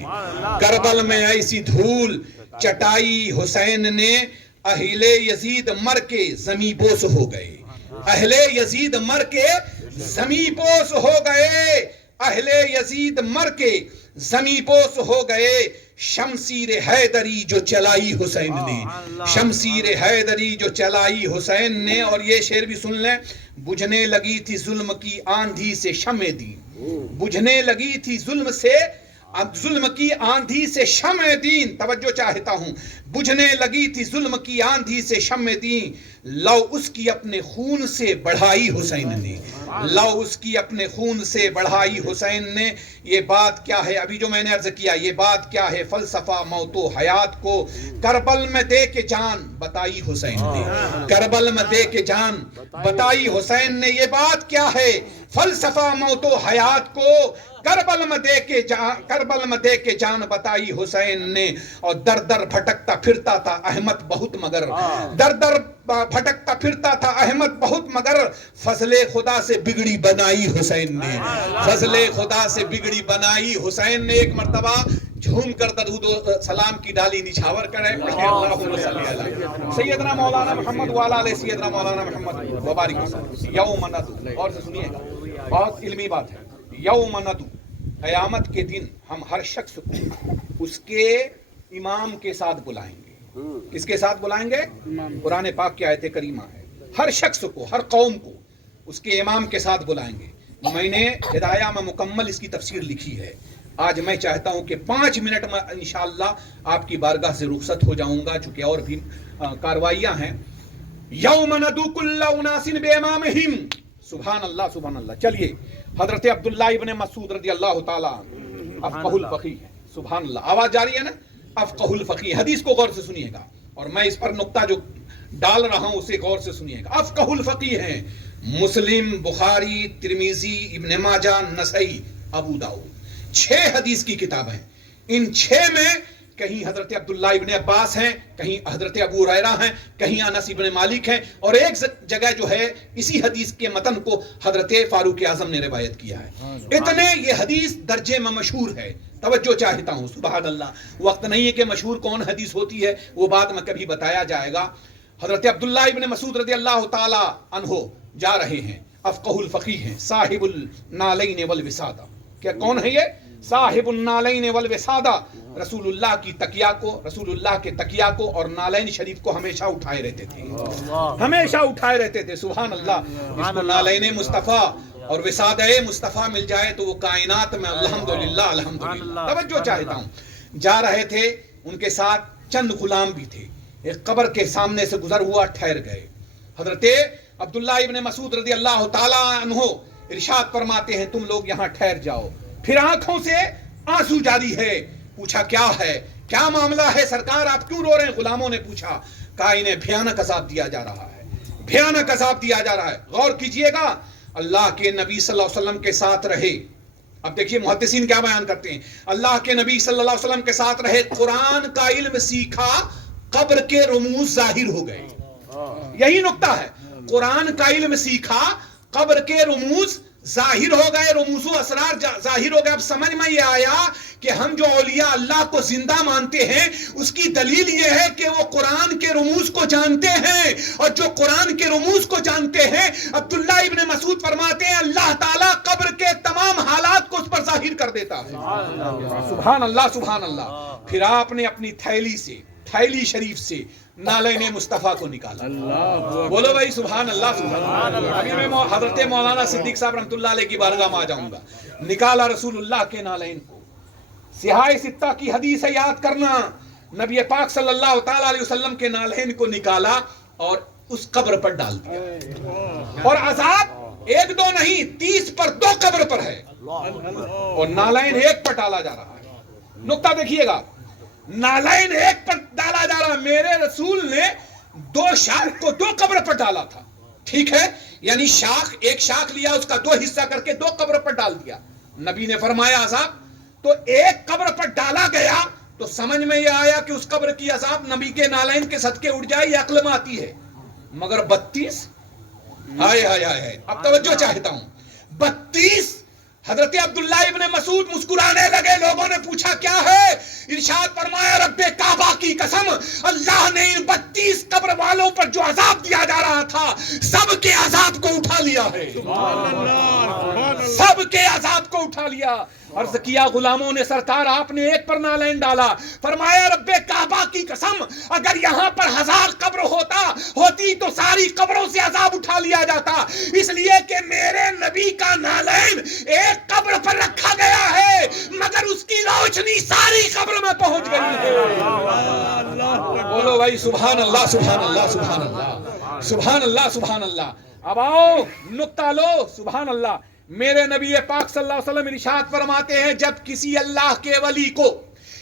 کربل میں ایسی دھول چٹائی حسین نے. اہل یزید مر کے زمیں بوس ہو گئے, اہل یزید مر کے زمیں بوس ہو گئے, اہل یزید مر کے زمیں بوس ہو گئے. شمشیر حیدری جو چلائی حسین نے, شمشیر حیدری جو چلائی حسین نے. اور یہ شعر بھی سن لیں. بجھنے لگی تھی ظلم کی آندھی سے شمع دین, بجھنے لگی تھی ظلم کی آندھی سے شمع دین. توجہ چاہتا ہوں, بجھنے لگی تھی ظلم کی آندھی سے شمع دین. لو اس کی اپنے خون سے بڑھائی حسین نے, لو اس کی اپنے خون سے بڑھائی حسین نے. یہ بات کیا ہے, ابھی جو میں نے عرض کیا, یہ بات کیا ہے, فلسفہ موت و حیات کو کربل میں دے کے جان بتائی حسین نے, کربل میں دے کے جان بتائی حسین نے. یہ بات کیا ہے, فلسفہ موت و حیات کو کربل میں دے کے جان بتائی حسین نے. اور در در بھٹکتا پھرتا تھا احمد بہت مگر, در در بھٹکتا پھرتا تھا احمد بہت مگر, فضل خدا سے بگڑی بنائی حسین نے, فضل خدا سے بگڑی بنائی حسین نے. ایک مرتبہ جھوم کر درود و سلام کی ڈالی نچھاور کریں. اللہم صلی علی سیدنا مولانا محمد وعلی آلہ سیدنا مولانا محمد وبارک وسلم. یوم ندعو, اور سے سنیے گا, بہت علمی بات ہے. یوم ندعو, قیامت کے دن ہم ہر شخص کو اس کے امام کے ساتھ بلائیں گے. کس کے ساتھ بلائیں گے؟ قرآن پاک کی آیت کریمہ ہے. ہر شخص کو, ہر قوم کو اس کے امام کے ساتھ بلائیں گے. میں نے ہدایہ میں مکمل اس کی تفسیر لکھی ہے. آج میں چاہتا ہوں کہ 5 منٹ میں انشاءاللہ آپ کی بارگاہ سے رخصت ہو جاؤں گا, چونکہ اور بھی کاروائیاں ہیں. یوم ندعو کل اناس بامامہم. سبحان اللہ سبحان اللہ. چلیے, حضرت عبداللہ ابن مسعود رضی اللہ تعالیٰ افقہ الفقیہ, سبحان اللہ. آواز جاری ہے نا, افقہ الفقیہ. حدیث کو غور سے سنیے گا, اور میں اس پر نقطہ جو ڈال رہا ہوں اسے غور سے سنیے گا. افقہ الفقیہ ہیں مسلم, بخاری, ترمذی, ابن ماجہ, نسائی, ابو داؤد. 6 حدیث کی کتاب ہیں. ان 6 میں کہیں حضرت عبداللہ ابن عباس ہیں, کہیں حضرت ابو ہریرہ ہیں, کہیں انس ابن مالک ہیں, اور ایک جگہ جو ہے اسی حدیث کے متن کو حضرت فاروق اعظم نے روایت کیا ہے. اتنے یہ حدیث درجے میں مشہور ہے, توجہ چاہتا ہوں. سبحان اللہ. وقت نہیں ہے کہ مشہور کون حدیث ہوتی ہے، وہ بعد میں کبھی بتایا جائے گا. حضرت عبداللہ ابن مسعود رضی اللہ تعالی عنہ جا رہے ہیں، افقہ الفقیہ ہیں، صاحب النالین والوسادہ. کیا کون ہے یہ؟ صاحب النالین والوسادہ. رسول اللہ کی تکیہ کو، رسول اللہ کے تکیہ کو اور نالین شریف کو ہمیشہ اٹھائے رہتے تھے، ہمیشہ اٹھائے رہتے تھے. سبحان اللہ. اس کو نالین مصطفیٰ اور وسادہ مصطفیٰ مل جائے تو وہ کائنات میں الحمدللہ الحمدللہ. توجہ چاہتا ہوں. جا رہے تھے، ان کے ساتھ چند غلام بھی تھے. ایک قبر کے سامنے سے گزر ہوا، ٹھہر گئے. حضرت عبداللہ ابن مسعود رضی اللہ تعالی عنہ ارشاد فرماتے ہیں تم لوگ یہاں ٹھہر جاؤ. پھر آنکھوں سے آنسو جاری ہے. پوچھا کیا ہے، کیا معاملہ ہے سرکار، آپ کیوں رو رہے ہیں؟ غلاموں نے پوچھا. کہا انہیں بھیانک عذاب دیا جا رہا ہے، بھیانک عذاب دیا جا رہا ہے. غور کیجئے گا، اللہ کے نبی صلی اللہ علیہ وسلم کے ساتھ رہے. اب دیکھیے محدثین کیا بیان کرتے ہیں. اللہ کے نبی صلی اللہ علیہ وسلم کے ساتھ رہے، قرآن کا علم سیکھا، قبر کے رموز ظاہر ہو گئے. یہی نقطہ ہے. قرآن کا علم سیکھا، قبر کے رموز ظاہر ہو گئے، رموز و اسرار ظاہر ہو گئے. اب سمجھ میں یہ آیا کہ ہم جو اولیاء اللہ کو زندہ مانتے ہیں اس کی دلیل یہ ہے کہ وہ قرآن کے رموز کو جانتے ہیں، اور جو قرآن کے رموز کو جانتے ہیں، عبداللہ ابن مسعود فرماتے ہیں اللہ تعالیٰ قبر کے تمام حالات کو اس پر ظاہر کر دیتا ہے. سبحان اللہ سبحان اللہ. پھر آپ نے اپنی تھیلی شریف سے نالین مصطفیٰ کو نکالا. بولو بھائی سبحان اللہ سبحان اللہ. ابھی میں حضرت مولانا صدیق صاحب رحمۃ اللہ علیہ کی بارگاہ میں آ جاؤں گا. نکالا رسول اللہ کے نالین کو. سیاہ ستہ کی حدیث ہے، یاد کرنا. نبی پاک صلی اللہ تعالی علیہ وسلم کے نالین کو نکالا اور اس قبر پر ڈال دیا. اور عذاب ایک دو نہیں، 30 پر 2 قبر پر ہے، اور نالین ایک پر ڈالا جا رہا ہے. نقطہ دیکھیے گا، نالین ایک پر ڈالا جا رہا. میرے رسول نے 2 شاخ کو 2 قبر پر ڈالا تھا. ٹھیک ہے، یعنی ایک شاخ لیا، اس کا 2 حصہ کر کے 2 قبر پر ڈال دیا. نبی نے فرمایا عذاب. تو ایک قبر پر ڈالا گیا تو سمجھ میں یہ آیا کہ اس قبر کی عذاب نبی کے نالین کے صدقے اٹھ جائے، یہ عقل میں آتی ہے. مگر 32 ہائے ہائے ہائے. اب توجہ چاہتا ہوں. 32 حضرت عبداللہ ابن مسعود مسکرانے لگے. لوگوں نے پوچھا کیا ہے؟ ارشاد فرمایا رب کعبہ کی قسم، اللہ نے ان 32 قبر والوں پر جو عذاب دیا جا رہا تھا سب کے عذاب کو اٹھا لیا ہے. سب کے عذاب کو اٹھا لیا. عرض کیا غلاموں نے سرکار آپ نے ایک پر نالین ڈالا. فرمایا رب کعبہ کی قسم اگر یہاں پر 1000 قبر ہوتی تو ساری قبروں سے عذاب اٹھا لیا جاتا. اس لیے کہ میرے نبی کا نالین ایک قبر پر رکھا گیا ہے مگر اس کی روشنی ساری قبر میں پہنچ گئی ہے. بولو بھائی سبحان اللہ سبحان اللہ سبحان اللہ سبحان اللہ سبحان اللہ. اب آؤ نقطہ لو. سبحان اللہ. میرے نبی پاک صلی اللہ علیہ وسلم ارشاد فرماتے ہیں جب کسی اللہ کے ولی کو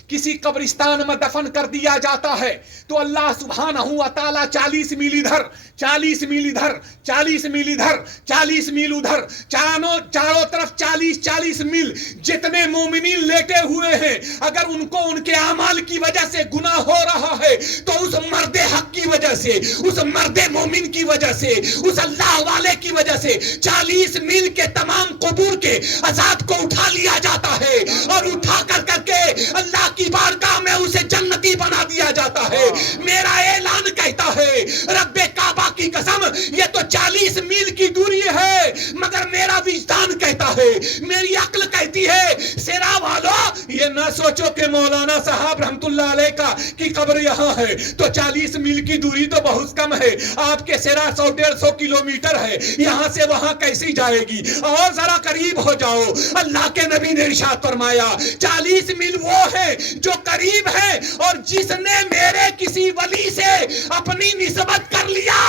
کسی قبرستان میں دفن کر دیا جاتا ہے تو اللہ سبحانہ و تعالی 40 میل ادھر 40 میل ادھر 40 میل ادھر 40 میل ادھر چاروں طرف 40 میل جتنے مومنین لیٹے ہوئے ہیں اگر ان کو ان کے اعمال کی وجہ سے گناہ ہو رہا ہے تو اس مرد حق کی وجہ سے، اس مرد مومن کی وجہ سے، اس اللہ والے کی وجہ سے 40 میل کے تمام قبور کے عذاب کو اٹھا لیا جاتا ہے اور اٹھا کر کے اللہ کی بارگاہ میں اسے جنتی بنا دیا جاتا ہے. میرا اعلان کہتا ہے رب کعبہ کی قسم یہ تو 40 میل کی دوری ہے مگر میرا وجدان کہتا ہے، میری عقل کہتی ہے سیرا والو یہ نہ سوچو کہ مولانا صاحب رحمت اللہ علیہ کا کی قبر یہاں ہے تو 40 میل کی دوری تو بہت کم ہے. آپ کے سیرا 100-150 کلومیٹر ہے، یہاں سے وہاں کیسی جائے گی؟ اور ذرا قریب ہو جاؤ. اللہ کے نبی نے ارشاد فرمایا 40 میل وہ ہے جو قریب ہے اور جس نے میرے کسی ولی سے اپنی نسبت کر لیا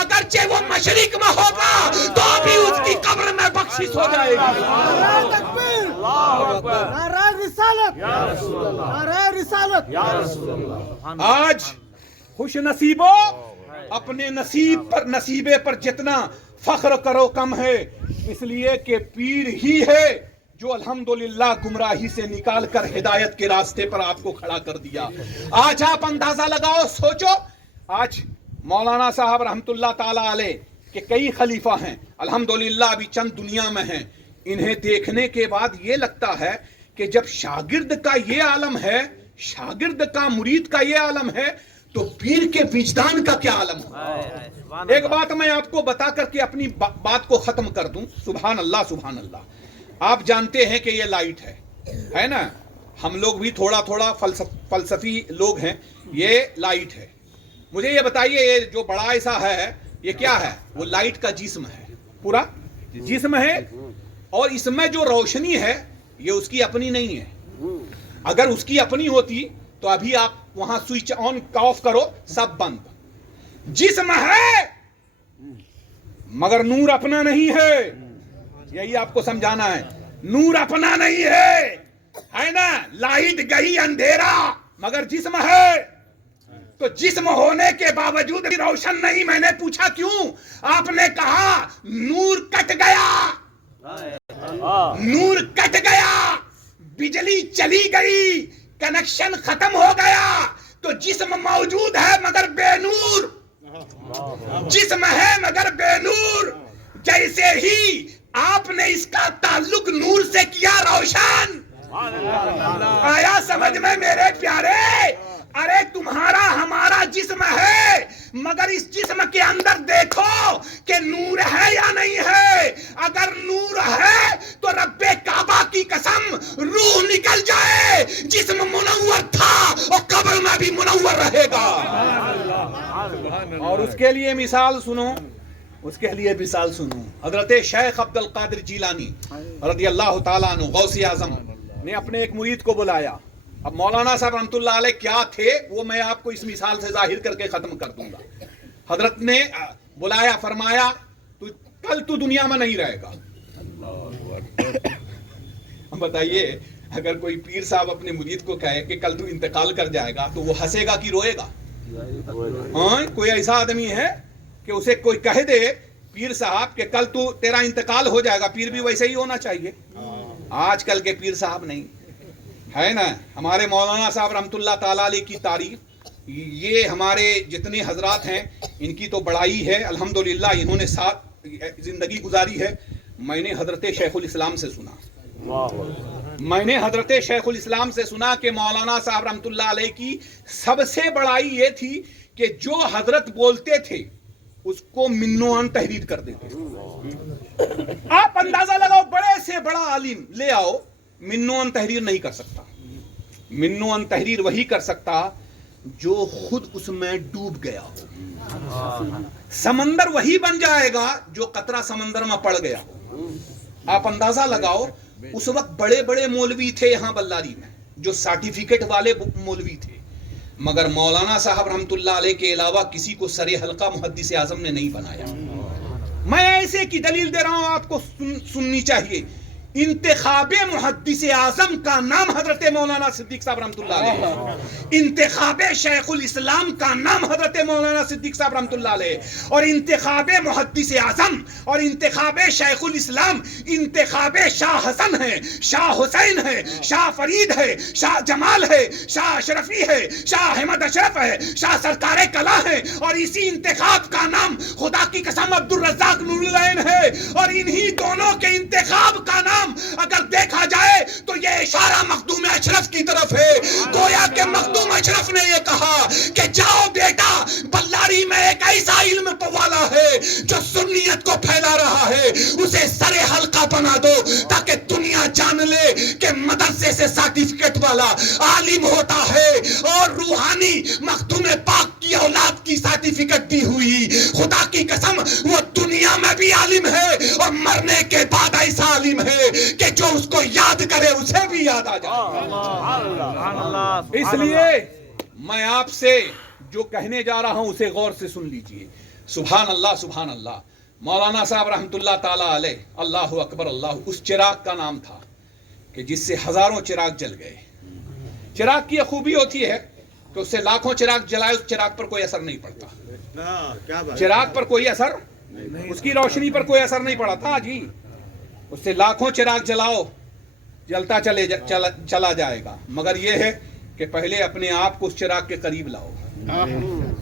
اگرچہ وہ مشرق میں ہوگا تو بھی اس کی قبر میں بخشش ہو جائے گی. آج خوش نصیبوں اپنے نصیبے پر جتنا فخر کرو کم ہے، اس لیے کہ پیر ہی ہے جو الحمدللہ گمراہی سے نکال کر ہدایت کے راستے پر آپ کو کھڑا کر دیا. آج آپ اندازہ لگاؤ، سوچو. آج مولانا صاحب رحمت اللہ تعالی علیہ کے کئی خلیفہ ہیں الحمدللہ ابھی چند دنیا میں ہیں. انہیں دیکھنے کے بعد یہ لگتا ہے کہ جب شاگرد کا یہ عالم ہے، شاگرد کا مرید کا یہ عالم ہے، تو پیر کے وجدان کا کیا عالم ہو؟ ایک بات میں آپ کو بتا کر کے اپنی بات کو ختم کر دوں. سبحان اللہ سبحان اللہ. آپ جانتے ہیں کہ یہ لائٹ ہے نا؟ ہم لوگ بھی تھوڑا تھوڑا فلسفی لوگ ہیں. یہ لائٹ ہے. مجھے یہ بتائیے، یہ جو بڑا ایسا ہے یہ کیا ہے؟ وہ لائٹ کا جسم ہے، پورا جسم ہے، اور اس میں جو روشنی ہے یہ اس کی اپنی نہیں ہے. اگر اس کی اپنی ہوتی تو ابھی آپ وہاں سوئچ آن آف کرو، سب بند. جسم ہے مگر نور اپنا نہیں ہے. یہی آپ کو سمجھانا ہے. نور اپنا نہیں ہے نا؟ لائٹ گئی، اندھیرا، مگر جسم ہے. تو جسم ہونے کے باوجود بھی روشن نہیں. میں نے پوچھا کیوں؟ آپ نے کہا نور کٹ گیا، نور کٹ گیا، بجلی چلی گئی، کنیکشن ختم ہو گیا. تو جسم موجود ہے مگر بے نور. جسم ہے مگر بے نور. جیسے ہی آپ نے اس کا تعلق نور سے کیا روشن. آیا سمجھ میں میرے پیارے؟ ارے تمہارا ہمارا جسم ہے، مگر اس جسم کے اندر دیکھو کہ نور ہے یا نہیں ہے. اگر نور ہے تو رب کعبہ کی قسم روح نکل جائے، جسم منور تھا اور قبر میں بھی منور رہے گا. اور اس کے لیے مثال سنو، اس کے لیے مثال سنو. حضرت شیخ عبد القادر جیلانی رضی اللہ تعالیٰ عنہ، غوث اعظم، نے اپنے ایک مرید کو بلایا. اب مولانا صاحب رحمۃ اللہ علیہ کیا تھے وہ میں آپ کو اس مثال سے ظاہر کر کے ختم کر دوں گا. حضرت نے بلایا، فرمایا تو کل تو دنیا میں نہیں رہے گا. بتائیے اگر کوئی پیر صاحب اپنے مرید کو کہے کہ کل تو انتقال کر جائے گا تو وہ ہنسے گا کہ روئے گا؟ ہاں، کوئی ایسا آدمی ہے کہ اسے کوئی کہہ دے پیر صاحب کہ کل تو تیرا انتقال ہو جائے گا؟ پیر بھی ویسے ہی ہونا چاہیے. آج کل کے پیر صاحب نہیں ہے نا. ہمارے مولانا صاحب رحمۃ اللہ تعالیٰ علیہ کی تعریف، یہ ہمارے جتنے حضرات ہیں ان کی تو بڑائی ہے. الحمدللہ انہوں نے ساتھ زندگی گزاری ہے. میں نے حضرت شیخ الاسلام سے سنا، میں نے حضرت شیخ الاسلام سے سنا کہ مولانا صاحب رحمۃ اللہ علیہ کی سب سے بڑائی یہ تھی کہ جو حضرت بولتے تھے اس کو منوان تحریر کر دیتے تھے. آپ اندازہ لگاؤ، بڑے سے بڑا عالم لے آؤ، منوان تحریر نہیں کر سکتا. منوان تحریر وہی کر سکتا جو خود اس میں ڈوب گیا ہو. سمندر وہی بن جائے گا جو قطرہ سمندر میں پڑ گیا ہو. آپ اندازہ لگاؤ، اس وقت بڑے بڑے مولوی تھے یہاں بلاری میں جو سرٹیفکیٹ والے مولوی تھے، مگر مولانا صاحب رحمۃ اللہ علیہ کے علاوہ کسی کو سر حلقہ محدث اعظم نے نہیں بنایا. میں ایسے کی دلیل دے رہا ہوں، آپ کو سننی چاہیے. انتخاب محدث اعظم کا نام حضرت مولانا صدیق صاحب رحمۃ اللہ علیہ، انتخاب شیخ الاسلام کا نام حضرت مولانا صدیق صاحب رحمۃ اللہ علیہ، اور انتخاب محدث اعظم اور انتخاب شیخ الاسلام انتخاب شاہ حسن ہے، شاہ حسین ہے، شاہ فرید ہے، شاہ جمال ہے، شاہ اشرفی ہے، شاہ احمد اشرف ہے، شاہ سرکار کلا ہے. اور اسی انتخاب کا نام خدا کی قسم عبد الرزاق نور العین ہے. اور انہی دونوں کے انتخاب کا نام اگر دیکھا جائے تو یہ اشارہ مخدوم اشرف کی طرف ہے. گویا کہ مخدوم اشرف نے یہ کہا کہ جاؤ بیٹا، بلاری میں ایک ایسا علم والا ہے جو سنیت کو پھیلا رہا ہے، اسے سر حلقہ بنا دو تاکہ دنیا جان لے کہ مدرسے سے سرٹیفکیٹ والا عالم ہوتا ہے اور روحانی مخدوم پاک کی اولاد کی سرٹیفکیٹ دی ہوئی. خدا کی قسم وہ دنیا میں بھی عالم ہے اور مرنے کے بعد ایسا عالم ہے کہ جو اس کو یاد کرے اسے بھی یاد آ جائے. اس لیے میں آپ سے جو کہنے جا رہا ہوں اسے غور سے سن لیجئے. سبحان اللہ سبحان اللہ. مولانا صاحب رحمۃ اللہ تعالیٰ علیہ، اللہ اکبر اللہ، اس چراغ کا نام تھا کہ جس سے ہزاروں چراغ جل گئے. چراغ کی یہ خوبی ہوتی ہے کہ اس سے لاکھوں چراغ جلائے اس چراغ پر کوئی اثر نہیں پڑتا. چراغ پر کوئی اثر، اس کی روشنی پر کوئی اثر نہیں پڑا تھا جی. اس سے لاکھوں چراغ جلاؤ، جلتا چلا جائے گا، مگر یہ ہے کہ پہلے اپنے آپ کو اس چراغ کے قریب لاؤ.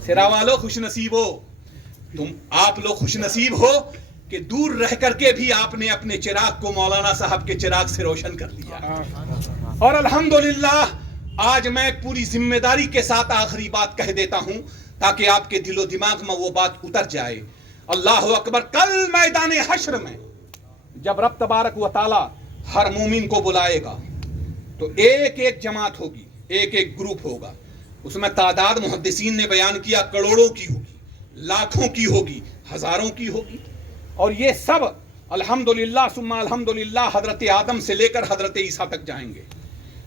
سرا والو خوش نصیب ہو، تم آپ لوگ خوش نصیب ہو کہ دور رہ کر کے بھی آپ نے اپنے چراغ کو مولانا صاحب کے چراغ سے روشن کر لیا. اور الحمدللہ آج میں پوری ذمہ داری کے ساتھ آخری بات کہہ دیتا ہوں تاکہ آپ کے دل و دماغ میں وہ بات اتر جائے. اللہ اکبر. کل میدان حشر میں جب رب تبارک و تعالی ہر مومن کو بلائے گا تو ایک ایک جماعت ہوگی, ایک ایک گروپ ہوگا. اس میں تعداد محدثین نے بیان کیا کروڑوں کی ہوگی, لاکھوں کی ہوگی, ہزاروں کی ہوگی. اور یہ سب الحمدللہ ثم الحمدللہ حضرت آدم سے لے کر حضرت عیسیٰ تک جائیں گے.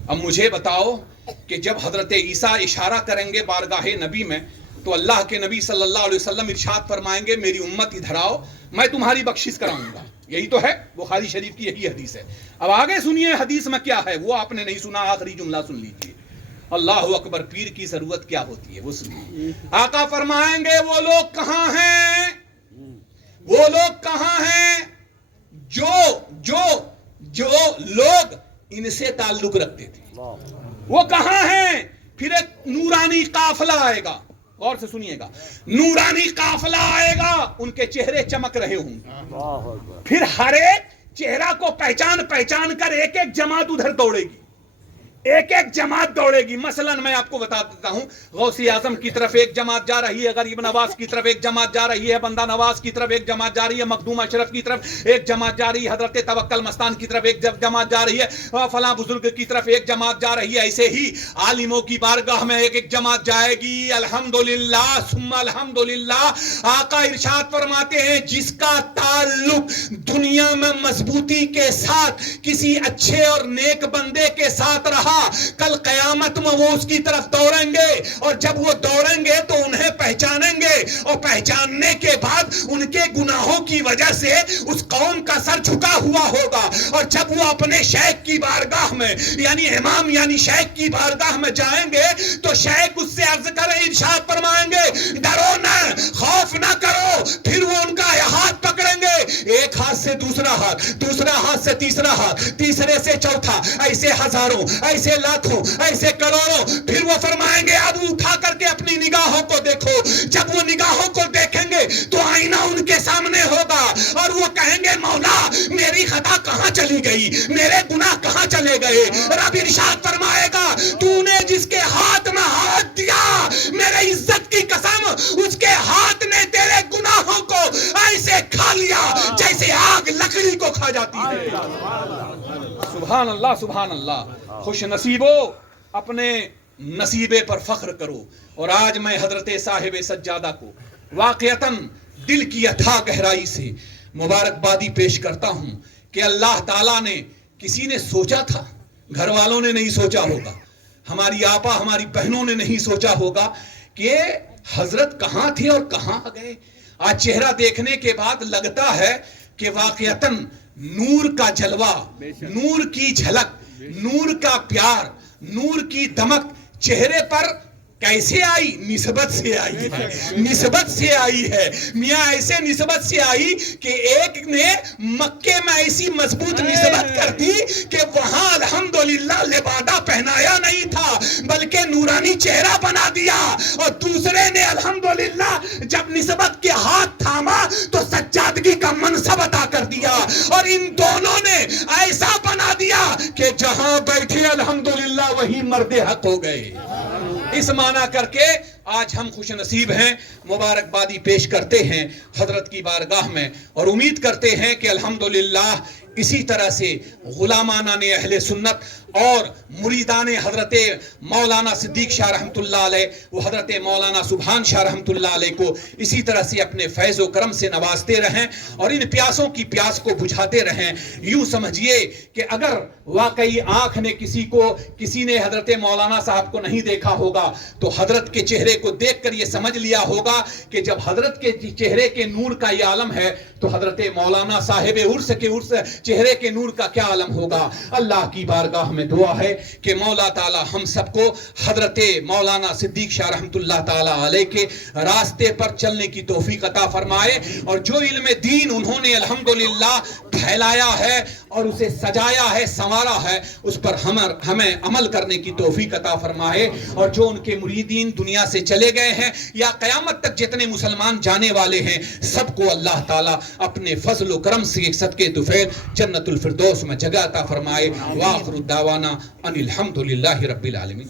اب مجھے بتاؤ کہ جب حضرت عیسیٰ اشارہ کریں گے بارگاہ نبی میں تو اللہ کے نبی صلی اللہ علیہ وسلم ارشاد فرمائیں گے میری امت ادھر آؤ, میں تمہاری بخشش کراؤں گا. یہی تو ہے بخاری شریف کی یہی حدیث ہے. اب آگے سنیے حدیث میں کیا ہے, وہ آپ نے نہیں سنا, آخری جملہ سن لیجیے. اللہ اکبر. پیر کی ضرورت کیا ہوتی ہے وہ سنیے. آقا فرمائیں گے وہ لوگ کہاں ہیں, وہ لوگ کہاں ہیں جو لوگ ان سے تعلق رکھتے تھے, وہ کہاں ہیں. پھر ایک نورانی قافلہ آئے گا, غور سے سنیے گا, نورانی قافلہ آئے گا, ان کے چہرے چمک رہے ہوں گے. پھر ہر ایک چہرہ کو پہچان کر ایک ایک جماعت ادھر دوڑے گی, ایک ایک جماعت دوڑے گی. مثلا میں آپ کو بتا دیتا ہوں, غوث اعظم کی طرف ایک جماعت جا رہی ہے, غریب نواز کی طرف ایک جماعت جا رہی ہے, بندہ نواز کی طرف ایک جماعت جا رہی ہے, مخدوم اشرف کی طرف ایک جماعت جا رہی ہے, حضرت توکل مستان کی طرف ایک جماعت جا رہی ہے, فلاں بزرگ کی طرف ایک جماعت جا رہی ہے. ایسے ہی عالموں کی بارگاہ میں ایک ایک جماعت جائے گی. الحمدللہ ثم الحمدللہ. آقا ارشاد فرماتے ہیں جس کا تعلق دنیا میں مضبوطی کے ساتھ کسی اچھے اور نیک بندے کے ساتھ رہا, کل قیامت میں وہ اس کی طرف دوڑیں گے, اور جب وہ دوڑیں گے تو انہیں پہچانیں گے, اور پہچاننے کے بعد ان کے گناہوں کی وجہ سے اس قوم کا سر جھکا ہوا ہوگا. اور جب وہ اپنے شیخ کی بارگاہ میں یعنی امام یعنی شیخ کی بارگاہ میں جائیں گے تو شیخ اس سے عرض کریں, ارشاد فرمائیں گے ڈرو نہ, خوف نہ کرو. پھر وہ ان کا ہاتھ پکڑیں گے, ایک ہاتھ سے دوسرا ہاتھ, دوسرا ہاتھ سے تیسرا ہاتھ, تیسرے سے چوتھا, ایسے ہزاروں, ایسے لاکھوں, ایسے کروڑوں. پھر وہ فرمائیں گے اب اٹھا کر کے اپنی نگاہوں کو دیکھو. جب وہ نگاہوں کو دیکھیں گے تو آئینہ ان کے سامنے ہوگا, اور وہ کہیں گے مولا میری خطا کہاں چلی گئی, میرے گناہ کہاں چلے گئے. رب ارشاد فرمائے گا تو نے جس کے ہاتھ میں ہاتھ دیا, میرے عزت کی قسم اس کے ہاتھ نے تیرے گناہوں کو ایسے کھا لیا جیسے آگ لکڑی کو کھا جاتی ہے. سبحان اللہ سبحان اللہ. خوش نصیبو اپنے نصیبے پر فخر کرو. اور آج میں حضرت صاحب سجادہ کو واقعتاً دل کی اتھا گہرائی سے مبارکبادی پیش کرتا ہوں کہ اللہ تعالیٰ نے, کسی نے سوچا تھا, گھر والوں نے نہیں سوچا ہوگا, ہماری آپا ہماری بہنوں نے نہیں سوچا ہوگا کہ حضرت کہاں تھے اور کہاں گئے. آج چہرہ دیکھنے کے بعد لگتا ہے کہ واقعتاً نور کا جلوہ, نور کی جھلک, نور کا پیار, نور کی دمک چہرے پر کیسے آئی؟ نسبت سے آئی ہے, نسبت سے آئی ہے میاں, ایسے نسبت سے آئی کہ ایک نے مکے میں ایسی مضبوط نسبت کر دی کہ وہاں الحمدللہ لبادہ پہنایا نہیں تھا بلکہ نورانی چہرہ بنا دیا, اور دوسرے نے الحمدللہ جب نسبت کے ہاتھ تھاما تو سجادگی کا منصب عطا کر دیا, اور ان دونوں نے ایسا بنا دیا کہ جہاں بیٹھے الحمدللہ وہی مرد حق ہو گئے. اس معنی کر کے آج ہم خوش نصیب ہیں, مبارکبادی پیش کرتے ہیں حضرت کی بارگاہ میں, اور امید کرتے ہیں کہ الحمدللہ اسی طرح سے غلامانہ نے اہل سنت اور مریدان حضرت مولانا صدیق شاہ رحمت اللہ علیہ وہ حضرت مولانا سبحان شاہ رحمت اللہ علیہ کو اسی طرح سے اپنے فیض و کرم سے نوازتے رہیں اور ان پیاسوں کی پیاس کو بجھاتے رہیں. یوں سمجھیے کہ اگر واقعی آنکھ نے کسی نے حضرت مولانا صاحب کو نہیں دیکھا ہوگا تو حضرت کے چہرے کو دیکھ کر یہ سمجھ لیا ہوگا کہ جب حضرت کے چہرے کے نور کا یہ عالم ہے تو حضرت مولانا صاحب عرس کے چہرے کے نور کا کیا عالم ہوگا. اللہ کی بارگاہ میں دعا ہے کہ مولا تعالی ہم سب کو حضرت مولانا صدیق شاہ رحمت اللہ تعالی علیہ کے راستے پر چلنے کی توفیق عطا فرمائے, اور جو علم دین انہوں نے الحمدللہ پھیلایا ہے اور اسے سجایا ہے، سنوارا ہے، اس پر ہمیں عمل کرنے کی توفیق عطا فرمائے، اور جو ان کے مریدین دنیا سے چلے گئے ہیں یا قیامت تک جتنے مسلمان جانے والے ہیں، سب کو اللہ تعالیٰ اپنے فضل و کرم سے صدقے طفیل جنت الفردوس میں جگہ عطا فرمائے۔ وآخر دعوانا ان الحمد للہ رب العالمین۔